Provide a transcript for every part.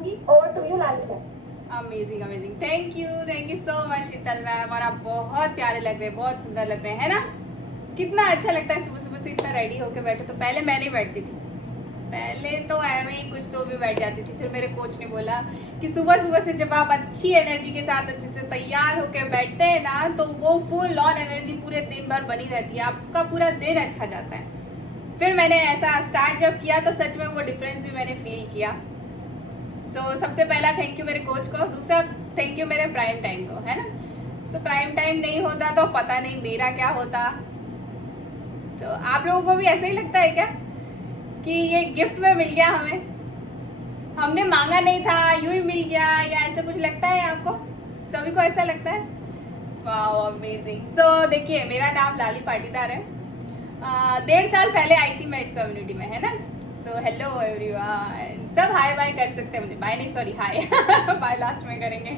चाहूंगी। Over to you Lalika. Amazing amazing, thank you so much Sheetal ma'am. और आप बहुत प्यारे लग रहे हैं, बहुत सुंदर लग रहे हैं, है ना? कितना अच्छा लगता है सुबह सुबह से इतना रेडी होके बैठे। तो पहले मैं नहीं बैठती थी, पहले तो ऐਵੇਂ ही कुछ तो भी बैठ जाती थी। फिर मेरे कोच ने बोला कि सुबह सुबह से जब आप अच्छी एनर्जी के साथ अच्छे से तैयार होकर बैठते हैं ना, तो वो फुल ऑन एनर्जी पूरे दिन भर बनी रहती है, आपका पूरा दिन अच्छा जाता है। फिर मैंने ऐसा स्टार्ट जब किया तो सच में वो डिफरेंस भी मैंने फील किया। सबसे पहला थैंक यू मेरे कोच को, दूसरा थैंक यू मेरे प्राइम टाइम को, है ना? प्राइम टाइम नहीं होता तो पता नहीं मेरा क्या होता। तो आप लोगों को भी ऐसा ही लगता है क्या कि ये गिफ्ट में मिल गया हमें, हमने मांगा नहीं था, यूं ही मिल गया, या ऐसा कुछ लगता है आपको? सभी को ऐसा लगता है? Wow amazing. देखिए, मेरा नाम लाली पाटीदार है। 1.5 साल पहले आई थी मैं इस कम्युनिटी में, है ना? हेलो एवरीवन, सब हाय बाय कर सकते हैं मुझे, बाय नहीं सॉरी हाय बाय लास्ट में करेंगे।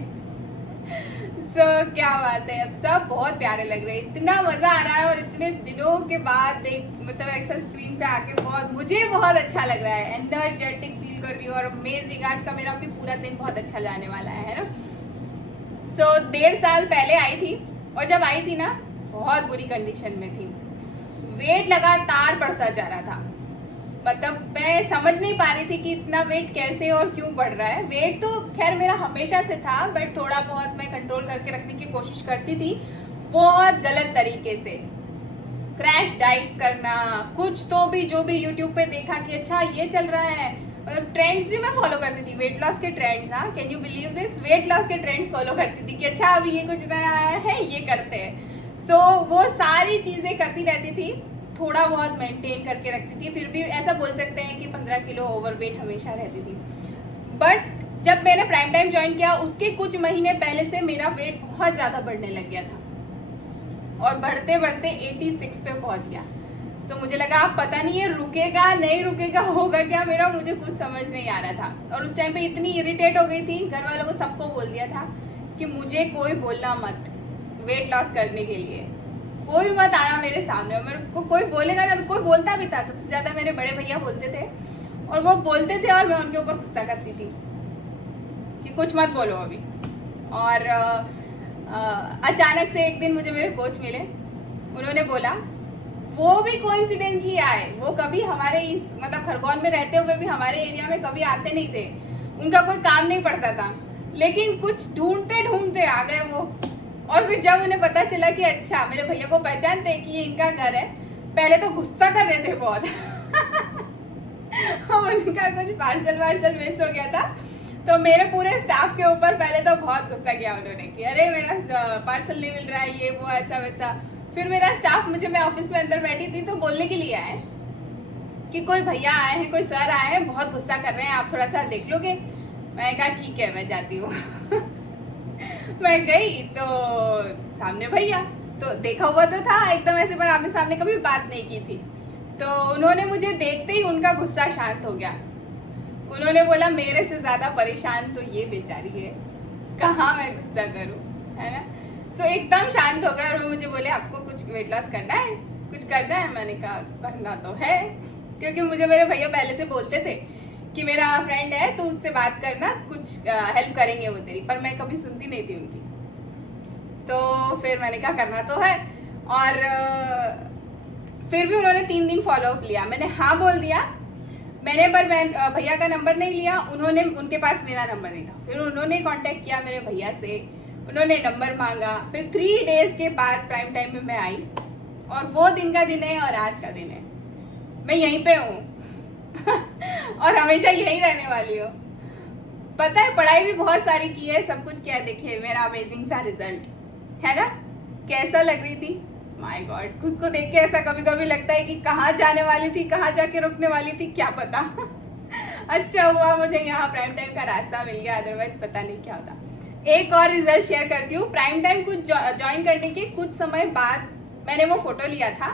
क्या बात है, अब सब बहुत प्यारे लग रहे हैं, इतना मजा आ रहा है। और इतने दिनों के बाद मतलब ऐसा स्क्रीन पे आके मुझे बहुत अच्छा लग रहा है, एनर्जेटिक फील कर रही हूँ और अमेजिंग। आज का मेरा भी पूरा दिन बहुत अच्छा जाने वाला है ना? 1.5 साल पहले आई थी, और जब आई थी ना बहुत बुरी कंडीशन में थी, वेट लगातार बढ़ता जा रहा था। मतलब मैं समझ नहीं पा रही थी कि इतना वेट कैसे और क्यों बढ़ रहा है। वेट तो खैर मेरा हमेशा से था, बट थोड़ा बहुत मैं कंट्रोल करके रखने की कोशिश करती थी, बहुत गलत तरीके से क्रैश डाइट्स करना, कुछ तो भी जो भी यूट्यूब पे देखा कि अच्छा ये चल रहा है। मतलब ट्रेंड्स भी मैं फॉलो करती थी, वेट लॉस के ट्रेंड्स। हाँ, can you believe this, weight loss के ट्रेंड्स फॉलो करती थी कि अच्छा अभी ये कुछ नया आया है, ये करते हैं। वो सारी चीज़ें करती रहती थी, थोड़ा बहुत मेंटेन करके रखती थी। फिर भी ऐसा बोल सकते हैं कि 15 किलो ओवरवेट हमेशा रहती थी। बट जब मैंने प्राइम टाइम ज्वाइन किया उसके कुछ महीने पहले से मेरा वेट बहुत ज़्यादा बढ़ने लग गया था, और बढ़ते बढ़ते 86 पे पहुंच गया। मुझे लगा अब पता नहीं ये रुकेगा नहीं रुकेगा, होगा क्या मेरा, मुझे कुछ समझ नहीं आ रहा था। और उस टाइम पे इतनी इरिटेट हो गई थी, घर वालों को सबको बोल दिया था कि मुझे कोई बोलना मत वेट लॉस करने के लिए, कोई मत आना मेरे सामने। मेरे को कोई बोलेगा ना, तो कोई बोलता भी था, सबसे ज़्यादा मेरे बड़े भैया बोलते थे, और वो बोलते थे और मैं उनके ऊपर गुस्सा करती थी कि कुछ मत बोलो अभी। और अचानक से एक दिन मुझे मेरे कोच मिले, उन्होंने बोला, वो भी कोइंसिडेंटली आए, वो कभी हमारे इस मतलब खरगोन में रहते हुए भी हमारे एरिया में कभी आते नहीं थे, उनका कोई काम नहीं पड़ता था, लेकिन कुछ ढूंढते ढूंढते आ गए वो। और फिर जब उन्हें पता चला कि अच्छा मेरे भैया को पहचानते हैं कि ये इनका घर है, पहले तो गुस्सा कर रहे थे बहुत उनका कुछ पार्सल मिस हो गया था, तो मेरे पूरे स्टाफ के ऊपर पहले तो बहुत गुस्सा किया उन्होंने कि अरे मेरा पार्सल नहीं मिल रहा है, ये वो ऐसा वैसा। फिर मेरा स्टाफ मुझे, मैं ऑफिस में अंदर बैठी थी तो बोलने के लिए आए कि कोई भैया आए हैं, कोई सर आए हैं, बहुत गुस्सा कर रहे हैं, आप थोड़ा सा देख लोगे? मैं कहा ठीक है मैं जाती हूँ मैं गई तो सामने भैया, तो देखा हुआ तो था एकदम ऐसे, पर आमने सामने कभी बात नहीं की थी। तो उन्होंने मुझे देखते ही उनका गुस्सा शांत हो गया। उन्होंने बोला मेरे से ज़्यादा परेशान तो ये बेचारी है, कहाँ मैं गुस्सा करूँ, है ना? एकदम शांत हो गए और वो मुझे बोले आपको कुछ वेट लॉस करना है, कुछ करना है? मैंने कहा करना तो है, क्योंकि मुझे मेरे भैया पहले से बोलते थे कि मेरा फ्रेंड है तो उससे बात करना, कुछ हेल्प करेंगे वो तेरी, पर मैं कभी सुनती नहीं थी उनकी। तो फिर मैंने कहा करना तो है, और फिर भी उन्होंने 3 दिन फॉलोअप लिया। मैंने हाँ बोल दिया मैंने, पर मैं भैया का नंबर नहीं लिया, उन्होंने, उनके पास मेरा नंबर नहीं था। फिर उन्होंने कांटेक्ट किया मेरे भैया से, उन्होंने नंबर मांगा। फिर 3 डेज के बाद प्राइम टाइम में मैं आई, और वो दिन का दिन है और आज का दिन है, मैं यहीं पे हूँ और हमेशा यहीं रहने वाली हूँ। पता है पढ़ाई भी बहुत सारी की है, सब कुछ किया है। देखिए मेरा अमेजिंग सा रिजल्ट है ना, कैसा लग रही थी, माय गॉड। खुद को देख के ऐसा कभी कभी लगता है कि कहाँ जाने वाली थी, कहाँ जाके रुकने वाली थी, क्या पता अच्छा हुआ मुझे यहाँ प्राइम टाइम का रास्ता मिल गया, अदरवाइज पता नहीं क्या होता। एक और रिजल्ट शेयर करती हूँ। प्राइम टाइम कुछ ज्वाइन करने के कुछ समय बाद मैंने वो फोटो लिया था,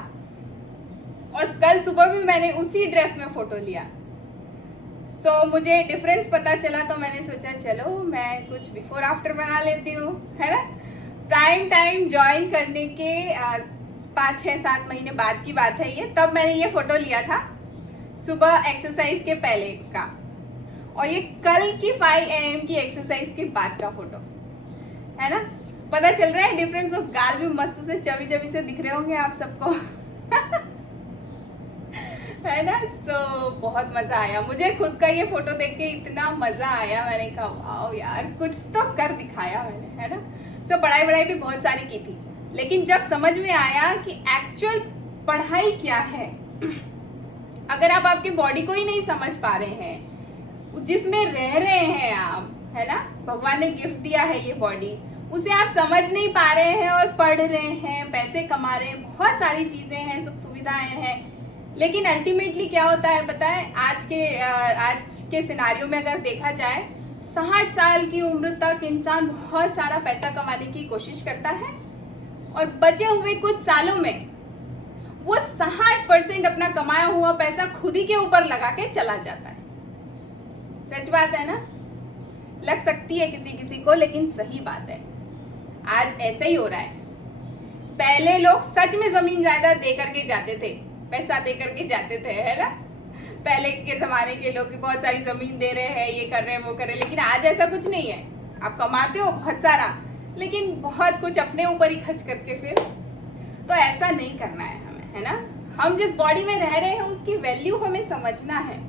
और कल सुबह भी मैंने उसी ड्रेस में फोटो लिया। मुझे डिफरेंस पता चला, तो मैंने सोचा चलो मैं कुछ बिफोर आफ्टर बना लेती हूँ, है ना। प्राइम टाइम ज्वाइन करने के 5, 6, 7 महीने बाद की बात है ये, तब मैंने ये फोटो लिया था सुबह एक्सरसाइज के पहले का। और ये कल की 5 AM की एक्सरसाइज के बाद का फोटो है ना। पता चल रहा है डिफरेंस। तो गाल भी मस्त से चबी चबी से दिख रहे होंगे आप सबको है ना। सो बहुत मजा आया मुझे खुद का ये फोटो देख के, इतना मजा आया। मैंने कहा वाओ यार कुछ तो कर दिखाया मैंने, है ना। सो पढ़ाई वढ़ाई भी बहुत सारी की थी, लेकिन जब समझ में आया कि एक्चुअल पढ़ाई क्या है, अगर आप आपकी बॉडी को ही नहीं समझ पा रहे हैं, जिसमें रह रहे हैं आप, है ना, भगवान ने गिफ्ट दिया है ये बॉडी, उसे आप समझ नहीं पा रहे हैं और पढ़ रहे हैं, पैसे कमा रहे हैं, बहुत सारी चीजें हैं, सुख सुविधाएं हैं, लेकिन अल्टीमेटली क्या होता है पता है। आज के सिनारियो में अगर देखा जाए, 60 साल की उम्र तक इंसान बहुत सारा पैसा कमाने की कोशिश करता है और बचे हुए कुछ सालों में वो 60% अपना कमाया हुआ पैसा खुद ही के ऊपर लगा के चला जाता है। सच बात है ना, लग सकती है किसी किसी को, लेकिन सही बात है। आज ऐसा ही हो रहा है। पहले लोग सच में जमीन जायदाद दे करके जाते थे, पैसा दे करके जाते थे, है ना। पहले के जमाने के लोग बहुत सारी जमीन दे रहे हैं, ये कर रहे हैं, वो कर रहे हैं, लेकिन आज ऐसा कुछ नहीं है। आप कमाते हो बहुत सारा, लेकिन बहुत कुछ अपने ऊपर ही खर्च करके फिर, तो ऐसा नहीं करना है हमें, है ना। हम जिस बॉडी में रह रहे हैं उसकी वैल्यू हमें समझना है।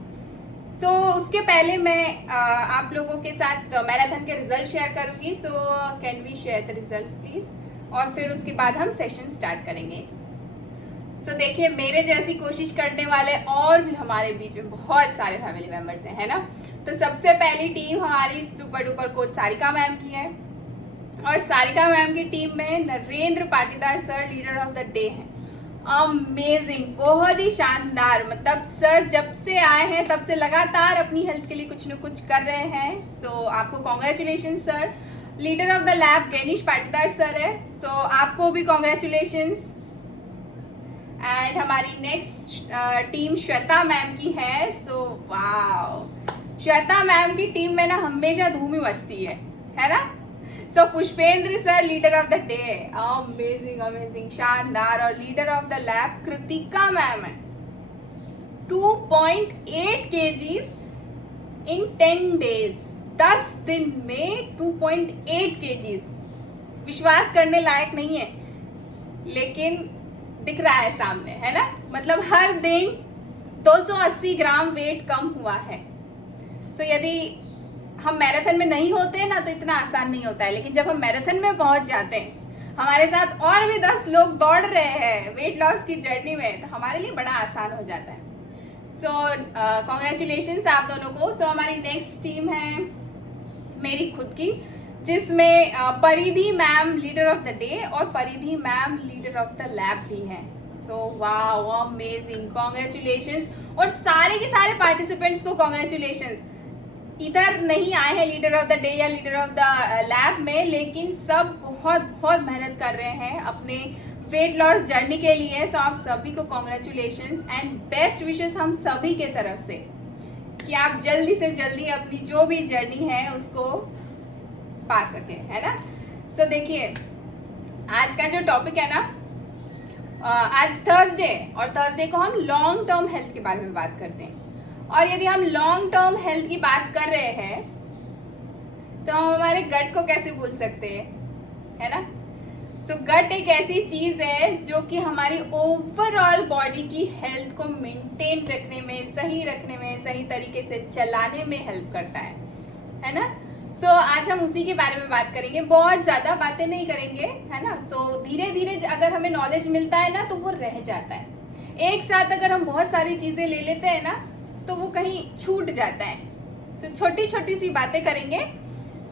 सो उसके पहले मैं आप लोगों के साथ मैराथन के रिजल्ट शेयर करूंगी। So can we share the results please, और फिर उसके बाद हम सेशन स्टार्ट करेंगे। सो देखिए, मेरे जैसी कोशिश करने वाले और भी हमारे बीच में बहुत सारे फैमिली मेंबर्स हैं, है ना। तो सबसे पहली टीम हमारी super duper coach Sarika ma'am की है, और सारिका मैम की टीम में Narendra Patidar sir leader of the day हैं। अमेजिंग, बहुत ही शानदार। मतलब सर जब से आए हैं तब से लगातार अपनी हेल्थ के लिए कुछ न कुछ कर रहे हैं। सो आपको congratulation sir. Leader of the lab Ganesh Patidar sir है, सो आपको भी कॉन्ग्रेचुलेशंस। एंड हमारी नेक्स्ट टीम श्वेता मैम की है। सो वाओ, श्वेता मैम की टीम में ना हमेशा धूम ही मचती है ना। So Pushpendra sir leader of the day, amazing amazing, शानदार। और leader of the lab Kritika ma'am है, 2.8 kgs इन 10 days, 10 दिन में 2.8 kgs। विश्वास करने लायक नहीं है, लेकिन दिख रहा है सामने, है ना। मतलब हर दिन 280 ग्राम वेट कम हुआ है। सो यदि हम मैराथन में नहीं होते ना तो इतना आसान नहीं होता है, लेकिन जब हम मैराथन में पहुंच जाते हैं, हमारे साथ और भी 10 लोग दौड़ रहे हैं वेट लॉस की जर्नी में, तो हमारे लिए बड़ा आसान हो जाता है। सो कॉन्ग्रेचुलेशंस आप दोनों को। सो हमारी नेक्स्ट टीम है मेरी खुद की, जिसमें परिधि ma'am leader of the day और परिधि ma'am leader of the lab भी हैं। So wow, amazing, congratulations. और सारे के सारे पार्टिसिपेंट्स को कॉन्ग्रेचुलेशंस। इधर नहीं आए हैं लीडर ऑफ द डे या लीडर ऑफ द लैब में, लेकिन सब बहुत बहुत मेहनत कर रहे हैं अपने वेट लॉस जर्नी के लिए। सो आप सभी को कॉन्ग्रेचुलेशंस एंड बेस्ट विशेस हम सभी के तरफ से, कि आप जल्दी से जल्दी अपनी जो भी जर्नी है उसको पा सके, है ना। सो देखिए, आज का जो टॉपिक है ना, आज थर्सडे, और थर्सडे को हम लॉन्ग टर्म हेल्थ के बारे में बात करते हैं। और यदि हम लॉन्ग टर्म हेल्थ की बात कर रहे हैं तो हम हमारे गट को कैसे भूल सकते हैं, है ना। सो गट एक ऐसी चीज है जो कि हमारी ओवरऑल बॉडी की हेल्थ को मेंटेन रखने में, सही रखने में, सही तरीके से चलाने में हेल्प करता है ना। सो आज हम उसी के बारे में बात करेंगे, बहुत ज़्यादा बातें नहीं करेंगे, है ना। सो धीरे धीरे अगर हमें नॉलेज मिलता है ना तो वो रह जाता है। एक साथ अगर हम बहुत सारी चीज़ें ले लेते हैं ना तो वो कहीं छूट जाता है। सो छोटी छोटी सी बातें करेंगे,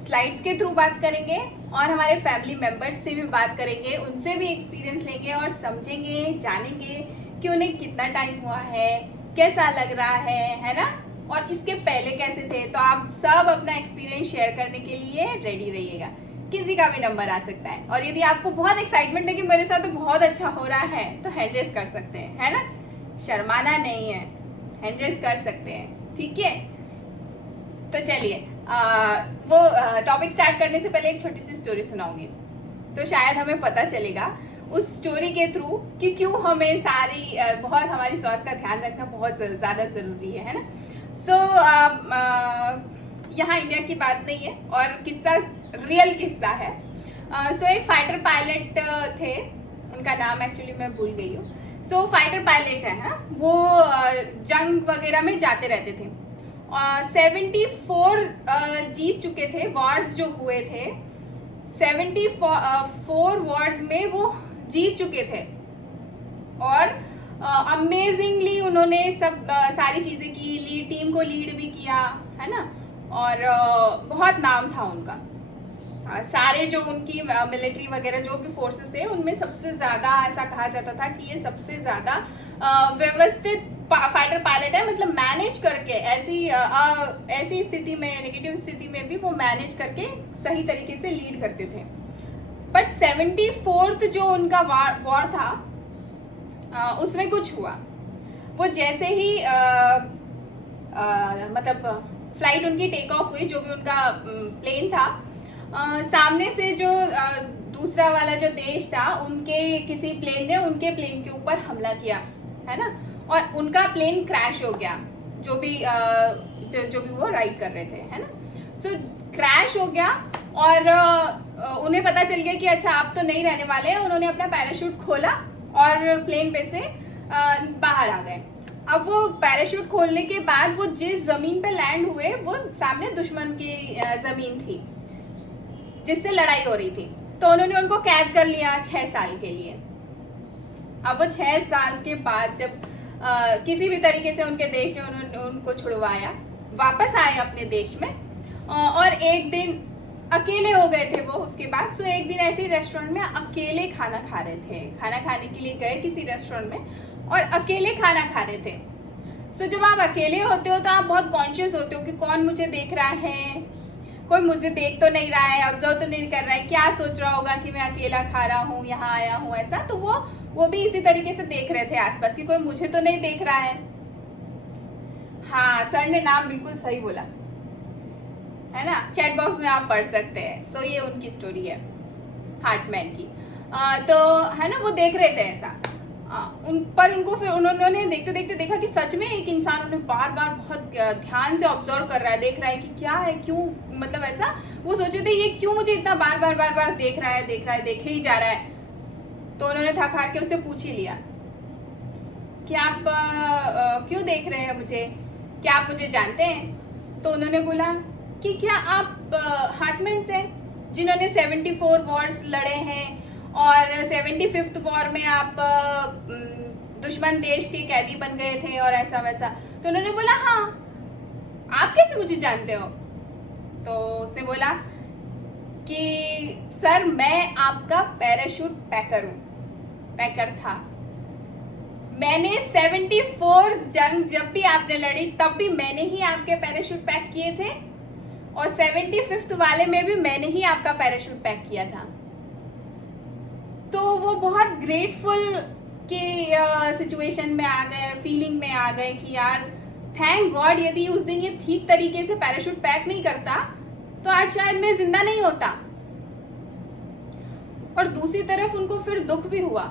स्लाइड्स के थ्रू बात करेंगे, और हमारे फैमिली मेम्बर्स से भी बात करेंगे, उनसे भी एक्सपीरियंस लेंगे और समझेंगे, जानेंगे कि उन्हें कितना टाइम हुआ है, कैसा लग रहा है ना, और इसके पहले कैसे थे। तो आप सब अपना एक्सपीरियंस शेयर करने के लिए रेडी रहिएगा, किसी का भी नंबर आ सकता है। और यदि आपको बहुत एक्साइटमेंट है कि मेरे साथ तो बहुत अच्छा हो रहा है, तो हैंड रेस कर सकते हैं, है ना, शर्माना नहीं है, हैंड रेस कर सकते हैं, ठीक है। तो चलिए, वो टॉपिक स्टार्ट करने से पहले एक छोटी सी स्टोरी सुनाऊंगी, तो शायद हमें पता चलेगा उस स्टोरी के थ्रू कि क्यों हमें बहुत हमारी स्वास्थ्य का ध्यान रखना बहुत ज़्यादा ज़रूरी है ना। सो यहाँ इंडिया की बात नहीं है और किस्सा रियल किस्सा है। सो एक फाइटर पायलट थे, उनका नाम एक्चुअली मैं भूल गई हूँ। सो फाइटर पायलट है, हाँ, वो जंग वगैरह में जाते रहते थे। 74 जीत चुके थे, वॉर्स जो हुए थे 74 वॉर्स में वो जीत चुके थे और अमेजिंगली उन्होंने सब सारी चीज़ें की, टीम को लीड भी किया, है ना, और बहुत नाम था उनका। सारे जो उनकी मिलिट्री वगैरह जो भी फोर्सेस थे उनमें सबसे ज़्यादा ऐसा कहा जाता था कि ये सबसे ज़्यादा व्यवस्थित फाइटर पायलट है, मतलब मैनेज करके ऐसी स्थिति में, नेगेटिव स्थिति में भी वो मैनेज करके सही तरीके से लीड करते थे। बट 74th जो उनका वॉर था उसमें कुछ हुआ। वो जैसे ही मतलब फ्लाइट उनकी टेक ऑफ हुई, जो भी उनका प्लेन था, सामने से जो दूसरा वाला जो देश था उनके किसी प्लेन ने उनके प्लेन के ऊपर हमला किया, है ना, और उनका प्लेन क्रैश हो गया, जो भी वो राइड कर रहे थे, है ना। सो क्रैश हो गया और उन्हें पता चल गया कि अच्छा आप तो नहीं रहने वाले हैं। उन्होंने अपना पैराशूट खोला और प्लेन पे से बाहर आ गए। अब वो पैराशूट खोलने के बाद वो जिस जमीन पे लैंड हुए वो सामने दुश्मन की जमीन थी जिससे लड़ाई हो रही थी, तो उन्होंने उनको कैद कर लिया 6 साल के लिए। अब वो 6 साल के बाद जब किसी भी तरीके से उनके देश ने उनको छुड़वाया, वापस आए अपने देश में, और एक दिन अकेले हो गए थे वो उसके बाद। सो एक दिन ऐसे ही रेस्टोरेंट में अकेले खाना खा रहे थे, खाना खाने के लिए गए किसी रेस्टोरेंट में और अकेले खाना खा रहे थे। सो जब आप अकेले होते हो तो आप बहुत कॉन्शियस होते हो कि कौन मुझे देख रहा है, कोई मुझे देख तो नहीं रहा है, ऑब्जर्व तो नहीं कर रहा है, क्या सोच रहा होगा कि मैं अकेला खा रहा हूँ, यहाँ आया हूँ, ऐसा। तो वो भी इसी तरीके से देख रहे थे आसपास कि कोई मुझे तो नहीं देख रहा है। हाँ, सर ने नाम बिल्कुल सही बोला, है ना, चैट बॉक्स में आप पढ़ सकते हैं। सो ये उनकी स्टोरी है हार्टमैन की। तो है ना, वो देख रहे थे ऐसा, पर उनको फिर उन्होंने देखते देखते देखा कि सच में एक इंसान उन्हें बार बार बहुत ध्यान से ऑब्जर्व कर रहा है, देख रहा है कि क्या है, क्यों, मतलब ऐसा वो सोचे थे ये क्यों मुझे इतना बार बार देख रहा है, देखे ही जा रहा है। तो उन्होंने थक हार के उससे पूछ ही लिया कि आप क्यों देख रहे हैं मुझे, क्या आप मुझे जानते हैं? तो उन्होंने बोला कि क्या आप हार्टमैन से, जिन्होंने 74 वॉर्स लड़े हैं और 75th वॉर में आप दुश्मन देश के कैदी बन गए थे और ऐसा वैसा। तो उन्होंने बोला हाँ, आप कैसे मुझे जानते हो? तो उसने बोला कि सर मैं आपका पैराशूट पैकर था। मैंने 74 जंग जब भी आपने लड़ी तब भी मैंने ही आपके पैराशूट पैक किए थे और 75th वाले में भी मैंने ही आपका पैराशूट पैक किया था। तो वो बहुत ग्रेटफुल की सिचुएशन में आ गए, फीलिंग में आ गए कि यार थैंक गॉड, यदि उस दिन ये ठीक तरीके से पैराशूट पैक नहीं करता तो आज शायद मैं जिंदा नहीं होता। और दूसरी तरफ उनको फिर दुख भी हुआ,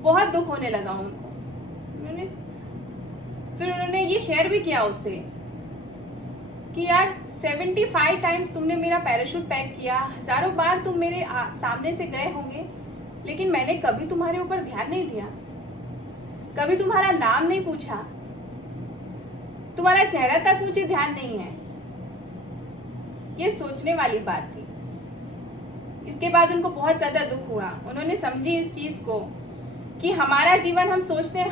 बहुत दुख होने लगा उनको। फिर उन्होंने ये शेयर भी किया उससे कि यार 75 टाइम्स तुमने मेरा पैराशूट पैक किया, हजारों बार तुम मेरे सामने से गए होंगे, लेकिन मैंने कभी तुम्हारे ऊपर ध्यान नहीं दिया, कभी तुम्हारा नाम नहीं पूछा, तुम्हारा चेहरा तक मुझे ध्यान नहीं है। ये सोचने वाली बात थी। इसके बाद उनको बहुत ज्यादा दुख हुआ। उन्होंने समझी इस चीज को कि हमारा जीवन हम सोचते हैं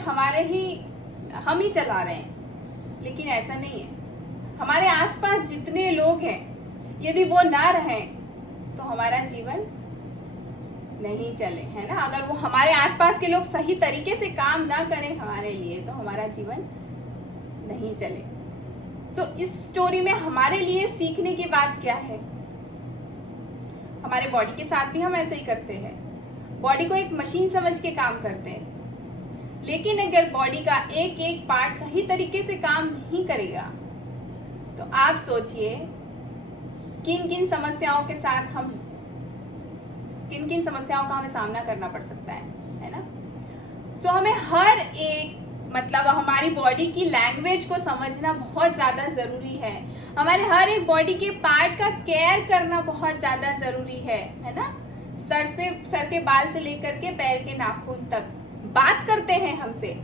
हम ही चला रहे हैं, लेकिन ऐसा नहीं है। हमारे आसपास जितने लोग हैं, यदि वो ना रहें तो हमारा जीवन नहीं चले, है ना। अगर वो हमारे आसपास के लोग सही तरीके से काम ना करें हमारे लिए तो हमारा जीवन नहीं चले। सो इस स्टोरी में हमारे लिए सीखने की बात क्या है? हमारे बॉडी के साथ भी हम ऐसे ही करते हैं, बॉडी को एक मशीन समझ के काम करते हैं, लेकिन अगर बॉडी का एक एक पार्ट सही तरीके से काम नहीं करेगा तो आप सोचिए किन किन समस्याओं का हमें सामना करना पड़ सकता है ना। सो हमें हर एक मतलब हमारी बॉडी की लैंग्वेज को समझना बहुत ज़्यादा ज़रूरी है। हमारे हर एक बॉडी के पार्ट का केयर करना बहुत ज़्यादा ज़रूरी है ना। सर के बाल से लेकर के पैर के नाखून तक बात करते हैं हमसे।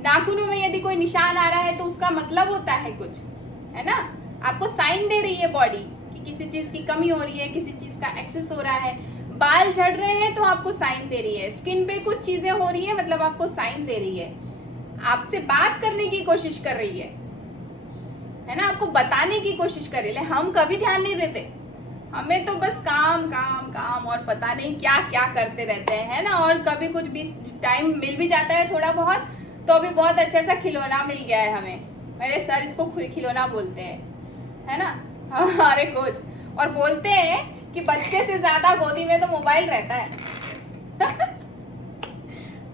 नाखूनों में यदि कोई निशान आ रहा है तो उसका मतलब होता है कुछ, है ना। आपको साइन दे रही है बॉडी कि किसी चीज़ की कमी हो रही है, किसी चीज़ का एक्सेस हो रहा है। बाल झड़ रहे हैं तो आपको साइन दे रही है। स्किन पे कुछ चीज़ें हो रही है मतलब आपको साइन दे रही है। आपसे बात करने की कोशिश कर रही है ना, आपको बताने की कोशिश कर रही है। हम कभी ध्यान नहीं देते, हमें तो बस काम काम काम और पता नहीं क्या क्या करते रहते हैं, है ना। और कभी कुछ भी टाइम मिल भी जाता है थोड़ा बहुत, तो अभी बहुत अच्छा सा खिलौना मिल गया है हमें। मेरे सर इसको खिलौना बोलते हैं, है ना, हमारे कोच। और बोलते हैं कि बच्चे से ज्यादा गोदी में तो मोबाइल रहता है।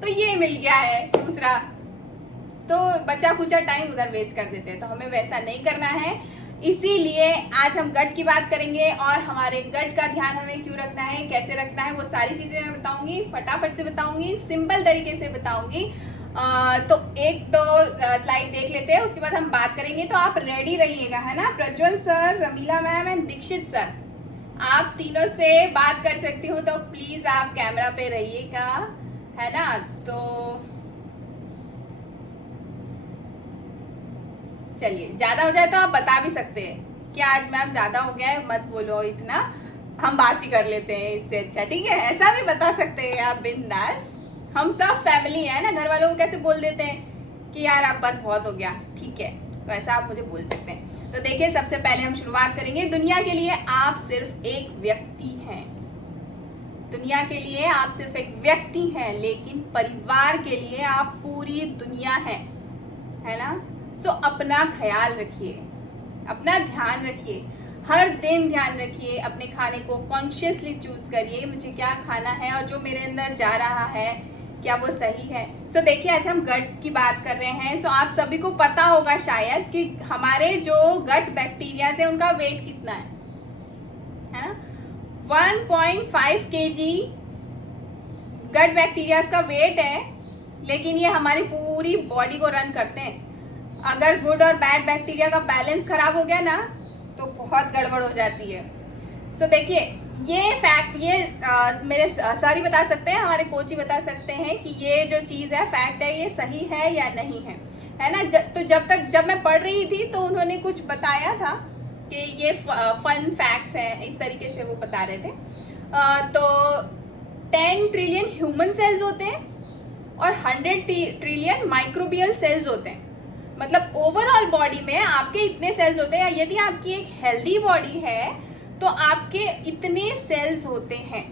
तो ये मिल गया है दूसरा, तो बचा कुचा टाइम उधर वेस्ट कर देते हैं। तो हमें वैसा नहीं करना है। इसीलिए आज हम गट की बात करेंगे और हमारे गट का ध्यान हमें क्यों रखना है, कैसे रखना है, वो सारी चीज़ें मैं बताऊंगी, फटाफट से बताऊंगी, सिंपल तरीके से बताऊंगी। तो एक दो स्लाइड देख लेते हैं, उसके बाद हम बात करेंगे। तो आप रेडी रहिएगा, है ना। Prajwal sir, Ramila ma'am and Dikshit sir, आप तीनों से बात कर सकती हूँ, तो प्लीज़ आप कैमरा पे रहिएगा, है ना। तो चलिए, ज़्यादा हो जाए तो आप बता भी सकते हैं कि आज मैम ज़्यादा हो गया है, मत बोलो इतना, हम बात ही कर लेते हैं इससे अच्छा, ठीक है। ऐसा भी बता सकते हैं आप बिंदास। हम सब फैमिली है ना, घर वालों को कैसे बोल देते हैं कि यार आप बस बहुत हो गया, ठीक है। तो ऐसा आप मुझे बोल सकते हैं। तो देखिए, सबसे पहले हम शुरुआत करेंगे। दुनिया के लिए आप सिर्फ एक व्यक्ति हैं। दुनिया के लिए आप सिर्फ एक व्यक्ति हैं, लेकिन परिवार के लिए आप पूरी दुनिया है ना। सो अपना ख्याल रखिए, अपना ध्यान रखिए, हर दिन ध्यान रखिए। अपने खाने को कॉन्शियसली चूज करिए, मुझे क्या खाना है और जो मेरे अंदर जा रहा है क्या वो सही है। सो देखिए, आज हम गट की बात कर रहे हैं। सो आप सभी को पता होगा शायद कि हमारे जो गट बैक्टीरिया है उनका वेट कितना है ना। 1.5 kg गट बैक्टीरिया का वेट है, लेकिन ये हमारी पूरी बॉडी को रन करते हैं। अगर गुड और बैड बैक्टीरिया का बैलेंस खराब हो गया ना तो बहुत गड़बड़ हो जाती है। सो देखिए, ये फैक्ट ये मेरे सर ही बता सकते हैं, हमारे कोच ही बता सकते हैं कि ये जो चीज़ है, फैक्ट है, ये सही है या नहीं है ना। तो जब मैं पढ़ रही थी तो उन्होंने कुछ बताया था कि ये फन फैक्ट्स हैं, इस तरीके से वो बता रहे थे। तो 10 ट्रिलियन ह्यूमन सेल्स होते हैं और 100 ट्रिलियन माइक्रोबियल सेल्स होते हैं। मतलब ओवरऑल बॉडी में आपके इतने सेल्स होते हैं। यदि आपकी एक हेल्दी बॉडी है तो आपके इतने सेल्स होते हैं,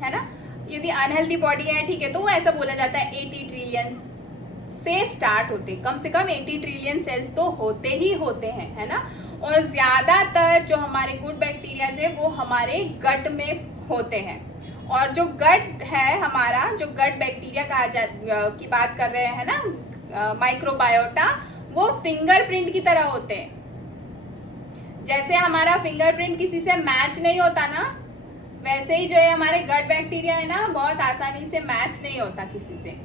है ना। यदि अनहेल्दी बॉडी है, ठीक है, तो वो ऐसा बोला जाता है 80 ट्रिलियन से स्टार्ट होते, कम से कम 80 ट्रिलियन सेल्स तो होते ही होते हैं, है ना। और ज़्यादातर जो हमारे गुड बैक्टीरिया है वो हमारे गट में होते हैं। और जो गट है हमारा, जो गट बैक्टीरिया की बात कर रहे हैं ना, माइक्रोबायोटा, वो फिंगरप्रिंट की तरह होते हैं। जैसे हमारा फिंगरप्रिंट किसी से मैच नहीं होता ना, वैसे ही जो है हमारे गट बैक्टीरिया है ना, बहुत आसानी से मैच नहीं होता किसी से।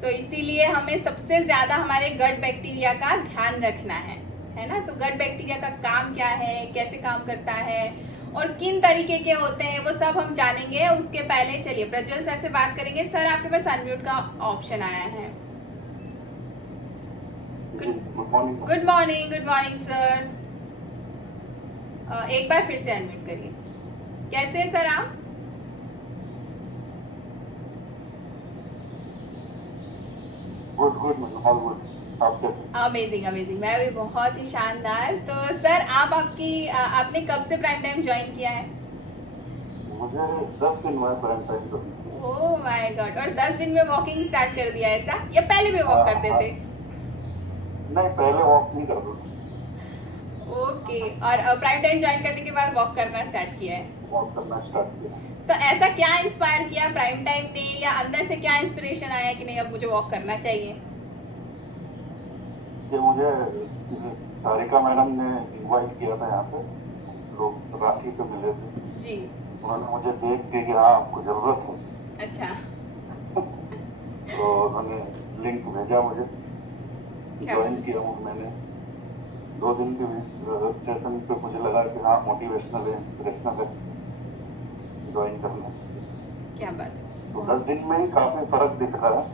सो इसीलिए हमें सबसे ज़्यादा हमारे गट बैक्टीरिया का ध्यान रखना है ना। सो गट बैक्टीरिया का काम क्या है, कैसे काम करता है और किन तरीके के होते हैं, वो सब हम जानेंगे। उसके पहले चलिए प्रज्वल सर से बात करेंगे। सर, आपके पास अनम्यूट का ऑप्शन आया है। Good morning sir. एक बार फिर से अनम्यूट करिए। कैसे हैं सर आप? गुड। आप कैसे? अमेजिंग, मैं भी बहुत ही शानदार। तो सर, आपने कब से प्राइम टाइम ज्वाइन किया है? मुझे 10 दिन में प्राइम टाइम ज्वाइन किया। Oh my God. और 10 दिन में वॉकिंग स्टार्ट कर दिया ऐसा, या पहले भी वॉक करते थे? नहीं, पहले वॉक नहीं करता था। ओके। और प्राइम टाइम ज्वाइन करने के बाद वॉक करना स्टार्ट किया है? वॉक करना स्टार्ट किया। तो ऐसा क्या इंस्पायर किया प्राइम टाइम ने, या अंदर से क्या इंस्पिरेशन आया कि नहीं अब मुझे वॉक करना चाहिए? कि मुझे सारिका मैडम ने इनवाइट किया था यहाँ पे, लोग राखी पे मिले थे जी। उन्होंने मुझे देख के कि हाँ आपको जरूरत है, अच्छा। तो उन्होंने लिंक भेजा मुझे, क्या ज्वाइन बात किया वो मैंने। 2 दिन के सेशन पे मुझे लगा कि हाँ मोटिवेशनल है, इंस्पिरेशनल है, ज्वाइन करना चाहिए। क्या बात है। तो 10 दिन में ही काफी फर्क दिख रहा है।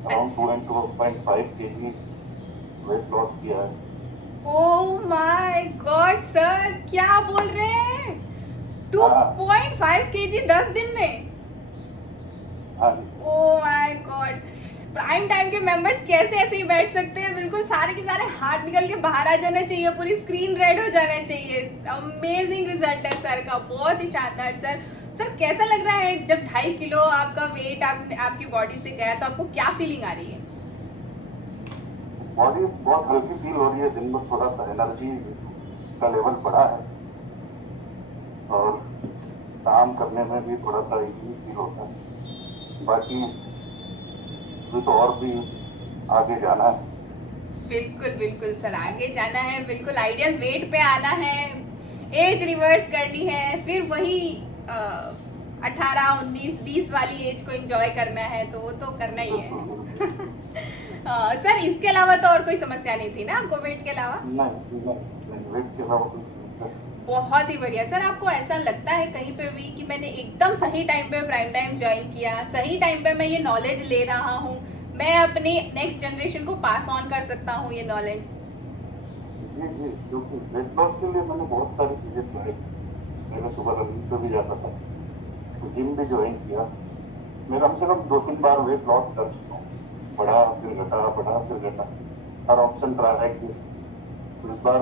अराउंड अच्छा 2.5 kg वेट लॉस किया है। ओ माय गॉड सर, क्या बोल रहे हैं? हाँ 2.5 kg 10 दिन में? हाँ जी। Oh my god, prime time के मेंबर्स कैसे ऐसे ही बैठ सकते हैं? बिल्कुल सारे के सारे हाथ निकल के बाहर आ जाना चाहिए, पूरी स्क्रीन रेड हो जाना चाहिए। अमेजिंग रिजल्ट है सर का, बहुत ही शानदार सर। सर कैसा लग रहा है जब 2.5 किलो आपका वेट आपकी बॉडी से गया, तो आपको क्या फीलिंग आ रही है? बॉडी बहुत हल्की फील हो रही है, दिन में थोड़ा सा एनर्जी का लेवल बढ़ा है और काम करने में भी थोड़ा सा इजी फील होता है। बाकी मुझे तो और भी आगे जाना है। बिल्कुल बिल्कुल सर, आगे जाना है, बिल्कुल आइडियल वेट पे आना है, एज रिवर्स करनी है, फिर वही 18, 19, 20 वाली एज को एंजॉय करना है, तो वो तो करना ही है। सर इसके अलावा तो और कोई समस्या नहीं थी ना आपको वेट के अलावा? नहीं, वेट के अलावा कुछ नहीं। बहुत ही बढ़िया सर। आपको ऐसा लगता है कहीं पे भी कि मैंने एकदम सही टाइम पे प्राइम टाइम ज्वाइन किया, सही टाइम पे मैं ये नॉलेज ले रहा हूँ, मैं अपने नेक्स्ट जनरेशन को पास ऑन कर सकता हूँ ये नॉलेज? जी जी, क्योंकि वेट लॉस के लिए मैंने बहुत सारी चीजें ट्राई की। मैंने सुबह रनिंग पे भी जाता था, जिम भी ज्वाइन किया। मैं कम से कम 2-3 बार वेट लॉस कर चुका हूँ। बढ़ा फिर घटा, बढ़ा फिर घटा, हर ऑप्शन ट्राई किया। इस बार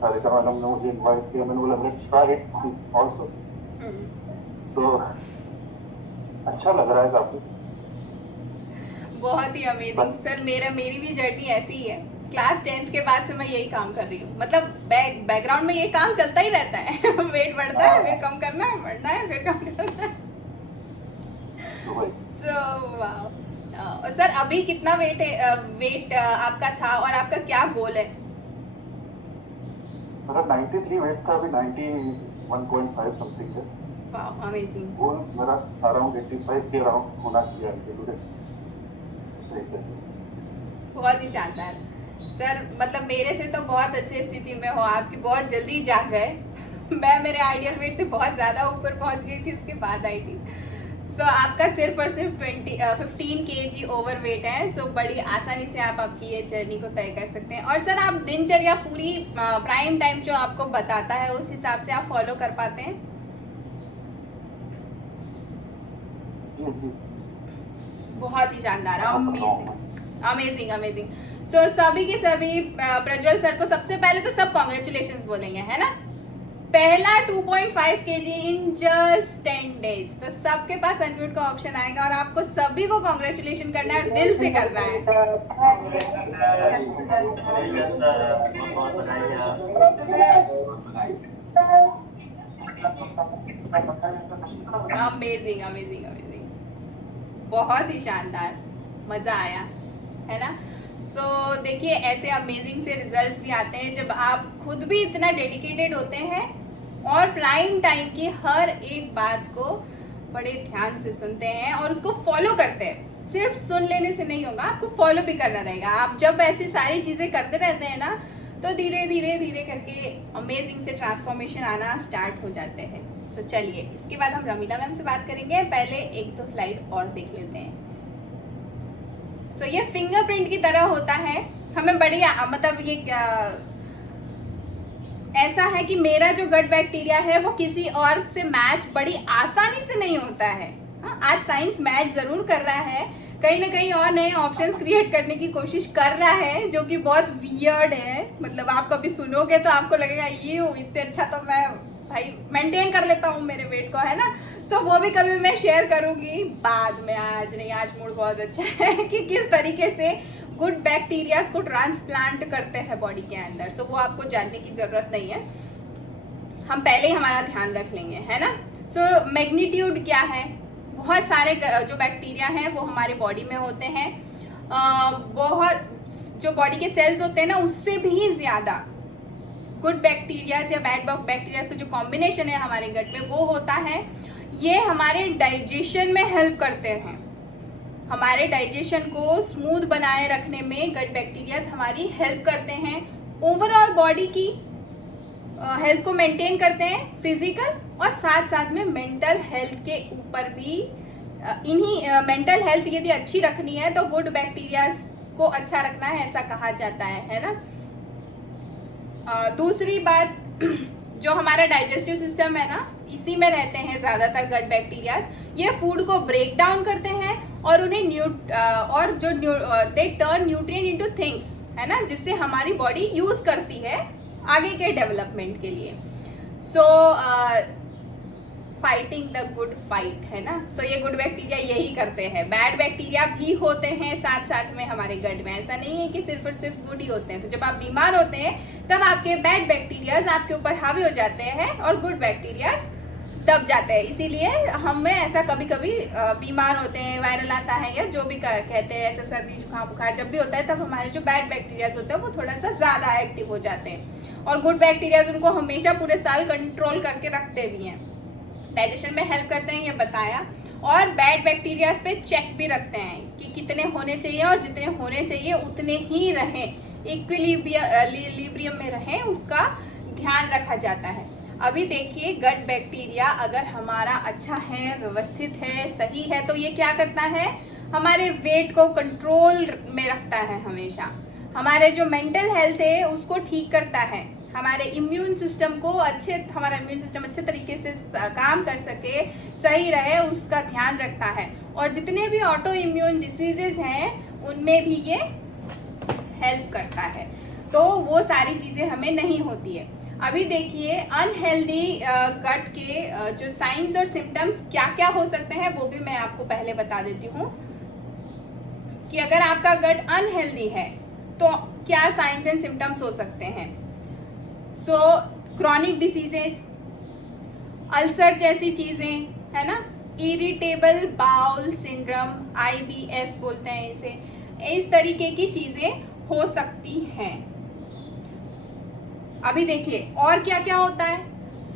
सारिका मैडम ने मुझे इनवाइट किया, मैंने बोला लेट्स ट्राई इट आल्सो। सो अच्छा लग रहा है काफी। बहुत ही अमेजिंग सर। मेरी भी जर्नी ऐसी ही है। क्लास 10th के बाद से मैं यही काम कर रही हूँ, मतलब बैकग्राउंड में ये काम चलता ही रहता है। वेट बढ़ता है, फिर कम करना है, बढ़ना है, फिर कम करना है। So wow. सर अभी कितना वेट है, वेट आपका था और आपका क्या गोल है? मेरा 93 वेट था, अभी 91.5 समथिंग है। Wow amazing. गोल मेरा अराउंड 85 के अराउंड होना चाहिए टुडे। सही है। बहुत ही शानदार सर, मतलब मेरे से तो बहुत अच्छी स्थिति में हो, आपकी बहुत जल्दी जाग गए। मैं मेरे आइडियल वेट से बहुत ज़्यादा ऊपर पहुंच गई थी, उसके बाद आई थी। सो आपका सिर्फ और सिर्फ 15 kg ओवर वेट है। सो बड़ी आसानी से आप आपकी ये जर्नी को तय कर सकते हैं। और सर आप दिनचर्या पूरी प्राइम टाइम जो आपको बताता है उस हिसाब से आप फॉलो कर पाते हैं? जी जी। बहुत ही शानदार, अमेजिंग अमेजिंग। सो सभी के सभी प्रज्वल सर को सबसे पहले तो सब कॉन्ग्रेचुलेशंस बोलेंगे, है ना? पहला 2.5 kg इन जस्ट 10 डेज। तो सबके पास अनम्यूट का ऑप्शन आएगा और आपको सभी को कॉन्ग्रेचुलेशन करना है, दिल से करना है। अमेजिंग अमेजिंग अमेजिंग, बहुत ही शानदार, मज़ा आया, है ना? सो देखिए ऐसे अमेजिंग से रिजल्ट्स भी आते हैं जब आप खुद भी इतना डेडिकेटेड होते हैं और प्राइम टाइम की हर एक बात को बड़े ध्यान से सुनते हैं और उसको फॉलो करते हैं। सिर्फ सुन लेने से नहीं होगा, आपको फॉलो भी करना रहेगा। आप जब ऐसी सारी चीज़ें करते रहते हैं ना, तो धीरे धीरे धीरे करके अमेजिंग से ट्रांसफॉर्मेशन आना स्टार्ट हो जाते हैं। सो चलिए इसके बाद हम रमीला मैम से बात करेंगे, पहले एक दो स्लाइड और देख लेते हैं। सो ये फिंगरप्रिंट की तरह होता है, हमें बड़ी मतलब ये ऐसा है कि मेरा जो गट बैक्टीरिया है वो किसी और से मैच बड़ी आसानी से नहीं होता है। आज साइंस मैच जरूर कर रहा है, कहीं ना कहीं और नए ऑप्शंस क्रिएट करने की कोशिश कर रहा है, जो कि बहुत वियर्ड है। मतलब आप कभी सुनोगे तो आपको लगेगा ये इससे अच्छा तो मैं भाई मेंटेन कर लेता हूँ मेरे वेट को, है ना? सो वो भी कभी मैं शेयर करूँगी बाद में, आज नहीं। आज मूड बहुत अच्छा है कि किस तरीके से गुड बैक्टीरियाज को ट्रांसप्लांट करते हैं बॉडी के अंदर। सो वो आपको जानने की ज़रूरत नहीं है, हम पहले ही हमारा ध्यान रख लेंगे, है ना? सो मैग्नीट्यूड क्या है? बहुत सारे जो बैक्टीरिया हैं वो हमारे बॉडी में होते हैं, बहुत जो बॉडी के सेल्स होते हैं ना उससे भी ज़्यादा गुड बैक्टीरियाज या बैड बैक्टीरियाज का जो कॉम्बिनेशन है हमारे गट में वो होता है। ये हमारे डाइजेशन में हेल्प करते हैं, हमारे डाइजेशन को स्मूथ बनाए रखने में गट बैक्टीरियाज हमारी हेल्प करते हैं। ओवरऑल बॉडी की हेल्थ को मेंटेन करते हैं, फिजिकल और साथ साथ में मेंटल हेल्थ के ऊपर भी। इन्हीं मेंटल हेल्थ यदि अच्छी रखनी है तो गुड बैक्टीरियाज को अच्छा रखना है, ऐसा कहा जाता है ना। दूसरी बात, जो हमारा डाइजेस्टिव सिस्टम है ना, इसी में रहते हैं ज़्यादातर गट बैक्टीरियाज। ये फूड को ब्रेक डाउन करते हैं और उन्हें they turn nutrient into things, है ना, जिससे हमारी बॉडी यूज करती है आगे के डेवलपमेंट के लिए। सो फाइटिंग द गुड फाइट, है ना। सो ये गुड बैक्टीरिया यही करते हैं। बैड बैक्टीरिया भी होते हैं साथ साथ में हमारे गट में, ऐसा नहीं है कि सिर्फ और सिर्फ गुड ही होते हैं। तो जब आप बीमार होते हैं तब आपके बैड बैक्टीरियाज आपके ऊपर हावी हो जाते हैं और गुड बैक्टीरियाज दब जाते हैं। इसीलिए हमें ऐसा कभी कभी बीमार होते हैं, वायरल आता है या जो भी कहते हैं, ऐसा सर्दी जुकाम बुखार जब भी होता है, तब हमारे जो बैड बैक्टीरियाज होते हैं वो थोड़ा सा ज़्यादा एक्टिव हो जाते हैं और गुड बैक्टीरियाज उनको हमेशा पूरे साल कंट्रोल करके रखते भी हैं, डाइजेशन में हेल्प करते हैं, ये बताया। और बैड बैक्टीरियाज पे चेक भी रखते हैं कि कितने होने चाहिए और जितने होने चाहिए उतने ही रहें, इक्विलिब्रियम में रहें, उसका ध्यान रखा जाता है। अभी देखिए, गट बैक्टीरिया अगर हमारा अच्छा है, व्यवस्थित है, सही है, तो ये क्या करता है, हमारे वेट को कंट्रोल में रखता है हमेशा। हमारे जो मेंटल हेल्थ है उसको ठीक करता है, हमारे इम्यून सिस्टम को हमारा इम्यून सिस्टम अच्छे तरीके से काम कर सके, सही रहे, उसका ध्यान रखता है। और जितने भी ऑटो इम्यून डिसीजेज हैं उनमें भी ये हेल्प करता है, तो वो सारी चीज़ें हमें नहीं होती है। अभी देखिए, अनहेल्दी गट के जो साइंस और सिम्टम्स क्या क्या हो सकते हैं वो भी मैं आपको पहले बता देती हूँ कि अगर आपका गट अनहेल्दी है तो क्या साइंस एंड सिम्टम्स हो सकते हैं। सो क्रॉनिक डिसीजेस, अल्सर जैसी चीज़ें, है ना, इरिटेबल बाउल सिंड्रोम, IBS बोलते हैं इसे, इस तरीके की चीज़ें हो सकती हैं। अभी देखिए और क्या क्या होता है।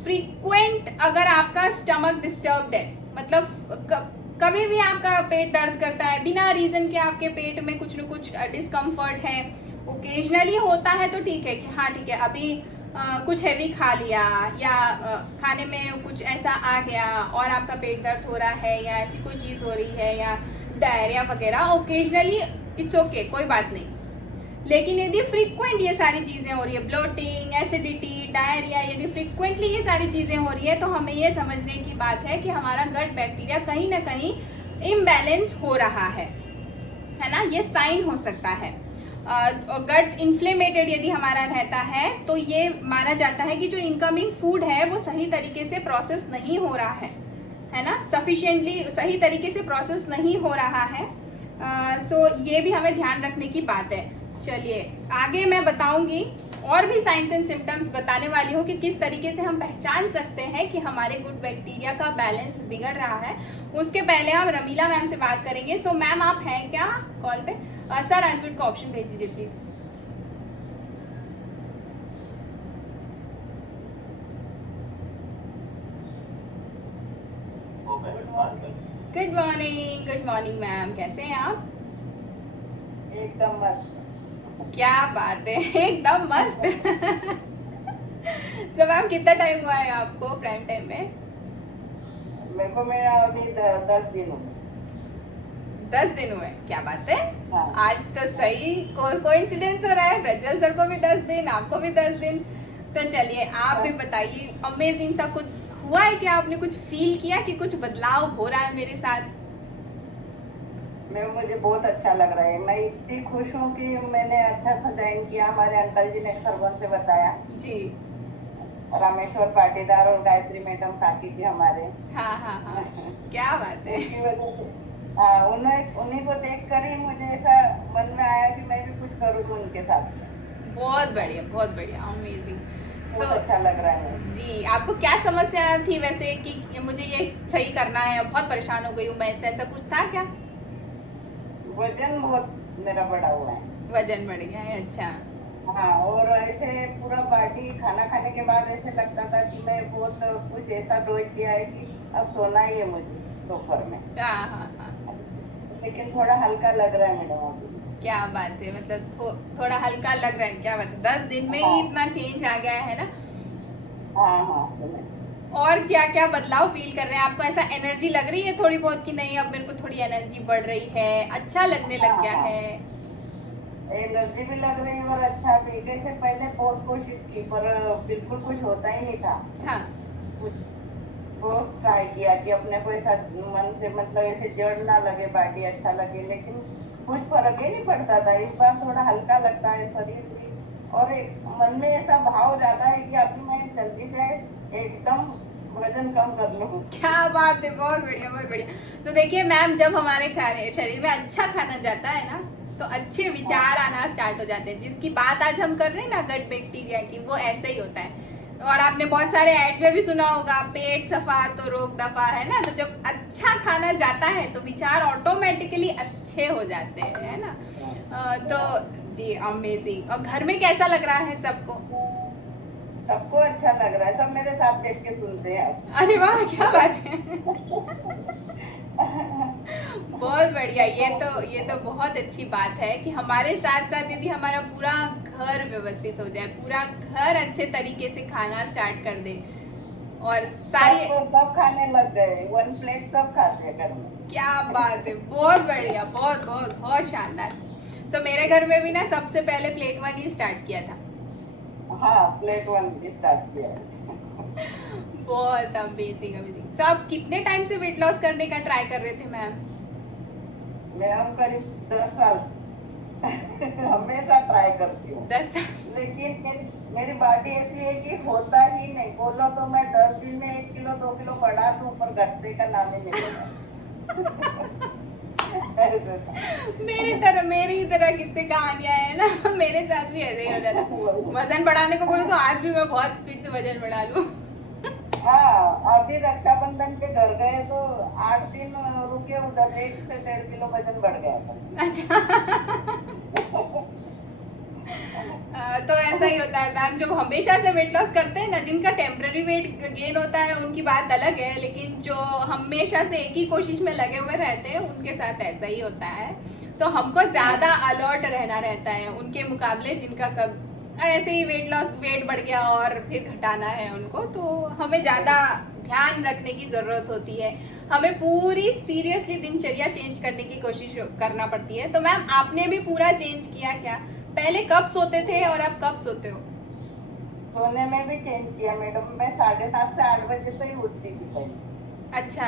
फ्रीक्वेंट अगर आपका स्टमक डिस्टर्ब्ड है, मतलब कभी भी आपका पेट दर्द करता है, बिना रीज़न के आपके पेट में कुछ न कुछ डिस्कम्फर्ट है, ओकेजनली होता है तो ठीक है कि हाँ ठीक है, अभी कुछ हैवी खा लिया या खाने में कुछ ऐसा आ गया और आपका पेट दर्द हो रहा है या ऐसी कोई चीज़ हो रही है या डायरिया वगैरह, ओकेजनली इट्स ओके, कोई बात नहीं। लेकिन यदि फ्रीक्वेंट ये सारी चीज़ें हो रही है, ब्लोटिंग, एसिडिटी, डायरिया, यदि फ्रीक्वेंटली ये सारी चीज़ें हो रही है तो हमें ये समझने की बात है कि हमारा गट बैक्टीरिया कहीं ना कहीं इम्बैलेंस हो रहा है ना, ये साइन हो सकता है। गट इन्फ्लेमेटेड यदि हमारा रहता है तो ये माना जाता है कि जो इनकमिंग फूड है वो सही तरीके से प्रोसेस नहीं हो रहा है ना, सफिशिएंटली सही तरीके से प्रोसेस नहीं हो रहा है। सो ये भी हमें ध्यान रखने की बात है। चलिए आगे मैं बताऊंगी और भी साइंस एंड सिम्टम्स बताने वाली हूँ कि किस तरीके से हम पहचान सकते हैं कि हमारे गुड बैक्टीरिया का बैलेंस बिगड़ रहा है। उसके पहले हम रमीला मैम से बात करेंगे। सो मैम आप हैं क्या कॉल पे? सर अनम्यूट का ऑप्शन भेज दीजिए प्लीज। गुड मॉर्निंग मैम, कैसे हैं आप? एकदम मस्त। क्या बात है, एकदम मस्त। तो मैम कितना टाइम हुआ है आपको प्राइम टाइम में? मेरे को मेरा अभी 10 दिन हुए। 10 दिन हुए, क्या बात है। हाँ। आज तो सही कोइंसिडेंस हो रहा है, प्रज्वल सर को भी 10 दिन, आपको भी 10 दिन। तो चलिए आप भी बताइए, अमेजिंग सा कुछ हुआ है क्या? आपने कुछ फील किया कि कुछ बदलाव हो रहा है मेरे साथ? मुझे बहुत अच्छा लग रहा है। मैं इतनी खुश हूँ कि मैंने अच्छा सा ज्वाइन किया। हमारे अंकल जी ने खरगोन से बताया जी। रामेश्वर पाटीदार और गायत्री मैडम काकी जी हमारे। हाँ हाँ हाँ, क्या बात है। उनकी वजह से उन्हीं को देख कर ही मुझे ऐसा मन में आया कि मैं भी कुछ करूँ उनके साथ। बहुत बढ़िया, अमेजिंग। बहुत अच्छा लग रहा है जी। आपको क्या समस्या थी वैसे कि मुझे ये सही करना है, बहुत परेशान हो गई हूँ मैं, ऐसा कुछ था क्या? वजन बहुत मेरा बढ़ा हुआ है। वजन बढ़ गया है, अच्छा। हाँ, और ऐसे पूरा बॉडी खाना खाने के बाद ऐसे लगता था कि मैं बहुत कुछ ऐसा डोज लिया है कि अब सोना ही है मुझे दोपहर में। हाँ हाँ हाँ। लेकिन थोड़ा हल्का लग रहा है मैडम अभी। क्या बात है, मतलब थोड़ा हल्का लग रहा है, क्या बात है, 10 दिन में ही हाँ इतना चेंज आ गया है ना। हाँ हाँ सुने। और क्या क्या बदलाव फील कर रहे हैं, आपको ऐसा एनर्जी लग रही है थोड़ी बहुत कि नहीं अब मेरे को थोड़ी एनर्जी बढ़ रही है, अच्छा लगने लग हाँ गया हाँ है? एनर्जी भी लग रही है और अच्छा भी। जैसे पहले बहुत कोशिश की पर बिल्कुल कुछ होता ही नहीं था। हाँ। कुछ बहुत ट्राई किया कि अपने को ऐसा मन से मतलब ऐसे जड़ ना लगे, बॉडी अच्छा लगे, लेकिन कुछ फर्क ही नहीं पड़ता था। इस बार थोड़ा हल्का लगता है शरीर भी, और एक मन में ऐसा भाव जाता है कि अभी मैं जल्दी से एकदम वजन कम कर लूं। क्या बात है, बहुत बढ़िया बहुत बढ़िया। तो देखिए मैम, जब हमारे खाने शरीर में अच्छा खाना जाता है ना, तो अच्छे हाँ विचार आना स्टार्ट हो जाते हैं। जिसकी बात आज हम कर रहे हैं ना, गट बैक्टीरिया की, वो ऐसे ही होता है। और आपने बहुत सारे ऐड में भी सुना होगा, पेट सफा तो रोग दफा, है ना। तो जब अच्छा खाना जाता है तो विचार ऑटोमेटिकली अच्छे हो जाते हैं, है ना। तो जी अमेजिंग। और घर में कैसा लग रहा है सबको? सबको अच्छा लग रहा है, सब मेरे साथ बैठ के सुनते हैं अरे वाह, क्या बात है। अब। बहुत बढ़िया। ये तो बहुत अच्छी बात है कि हमारे साथ साथ यदि हमारा पूरा घर व्यवस्थित हो जाए, पूरा घर अच्छे तरीके से खाना स्टार्ट कर दे और सारी। सबको सब खाने लग गए, वन प्लेट सब खाते हैं घर में। क्या बात है, बहुत बढ़िया, बहुत बहुत बहुत शानदार। तो मेरे घर में भी ना सबसे पहले प्लेट वन ही स्टार्ट किया था। हाँ प्लेट वन स्टार्ट किया है। बहुत अमेजिंग अमेजिंग। तो आप कितने टाइम से वेट लॉस करने का ट्राई कर रहे थे मैम? मैं हम करीब 10 साल से हमेशा ट्राई करती हूँ, 10। लेकिन मेरी बॉडी ऐसी है कि होता ही नहीं। बोलो तो मैं 10 दिन में 1 किलो 2 किलो बढ़ा दूं, पर घटने का नाम ही नहीं लेता। ऐसे था। मेरी तरह किससे कहानियां है ना। मेरे साथ भी ऐसे ही हो जाता। वजन बढ़ाने को बोलो तो आज भी मैं बहुत स्पीड से वजन बढ़ा लूं। हाँ अभी रक्षाबंधन पे घर गए तो 8 दिन रुके उधर, 1 से 1.5 किलो वजन बढ़ गया था। अच्छा। तो ऐसा ही होता है मैम, जो हमेशा से वेट लॉस करते हैं ना, जिनका टेम्पररी वेट गेन होता है उनकी बात अलग है, लेकिन जो हमेशा से एक ही कोशिश में लगे हुए रहते हैं उनके साथ ऐसा ही होता है। तो हमको ज़्यादा अलर्ट रहना रहता है उनके मुकाबले, जिनका कब ऐसे ही वेट बढ़ गया और फिर घटाना है उनको, तो हमें ज़्यादा ध्यान रखने की ज़रूरत होती है। हमें पूरी सीरियसली दिनचर्या चेंज करने की कोशिश करना पड़ती है। तो मैम आपने भी पूरा चेंज किया क्या? पहले कब सोते थे और अब कब सोते हो? सोने में भी चेंज किया मैडम। मैं 7:30 से 8 बजे तो ही उठती थी पहले, अच्छा।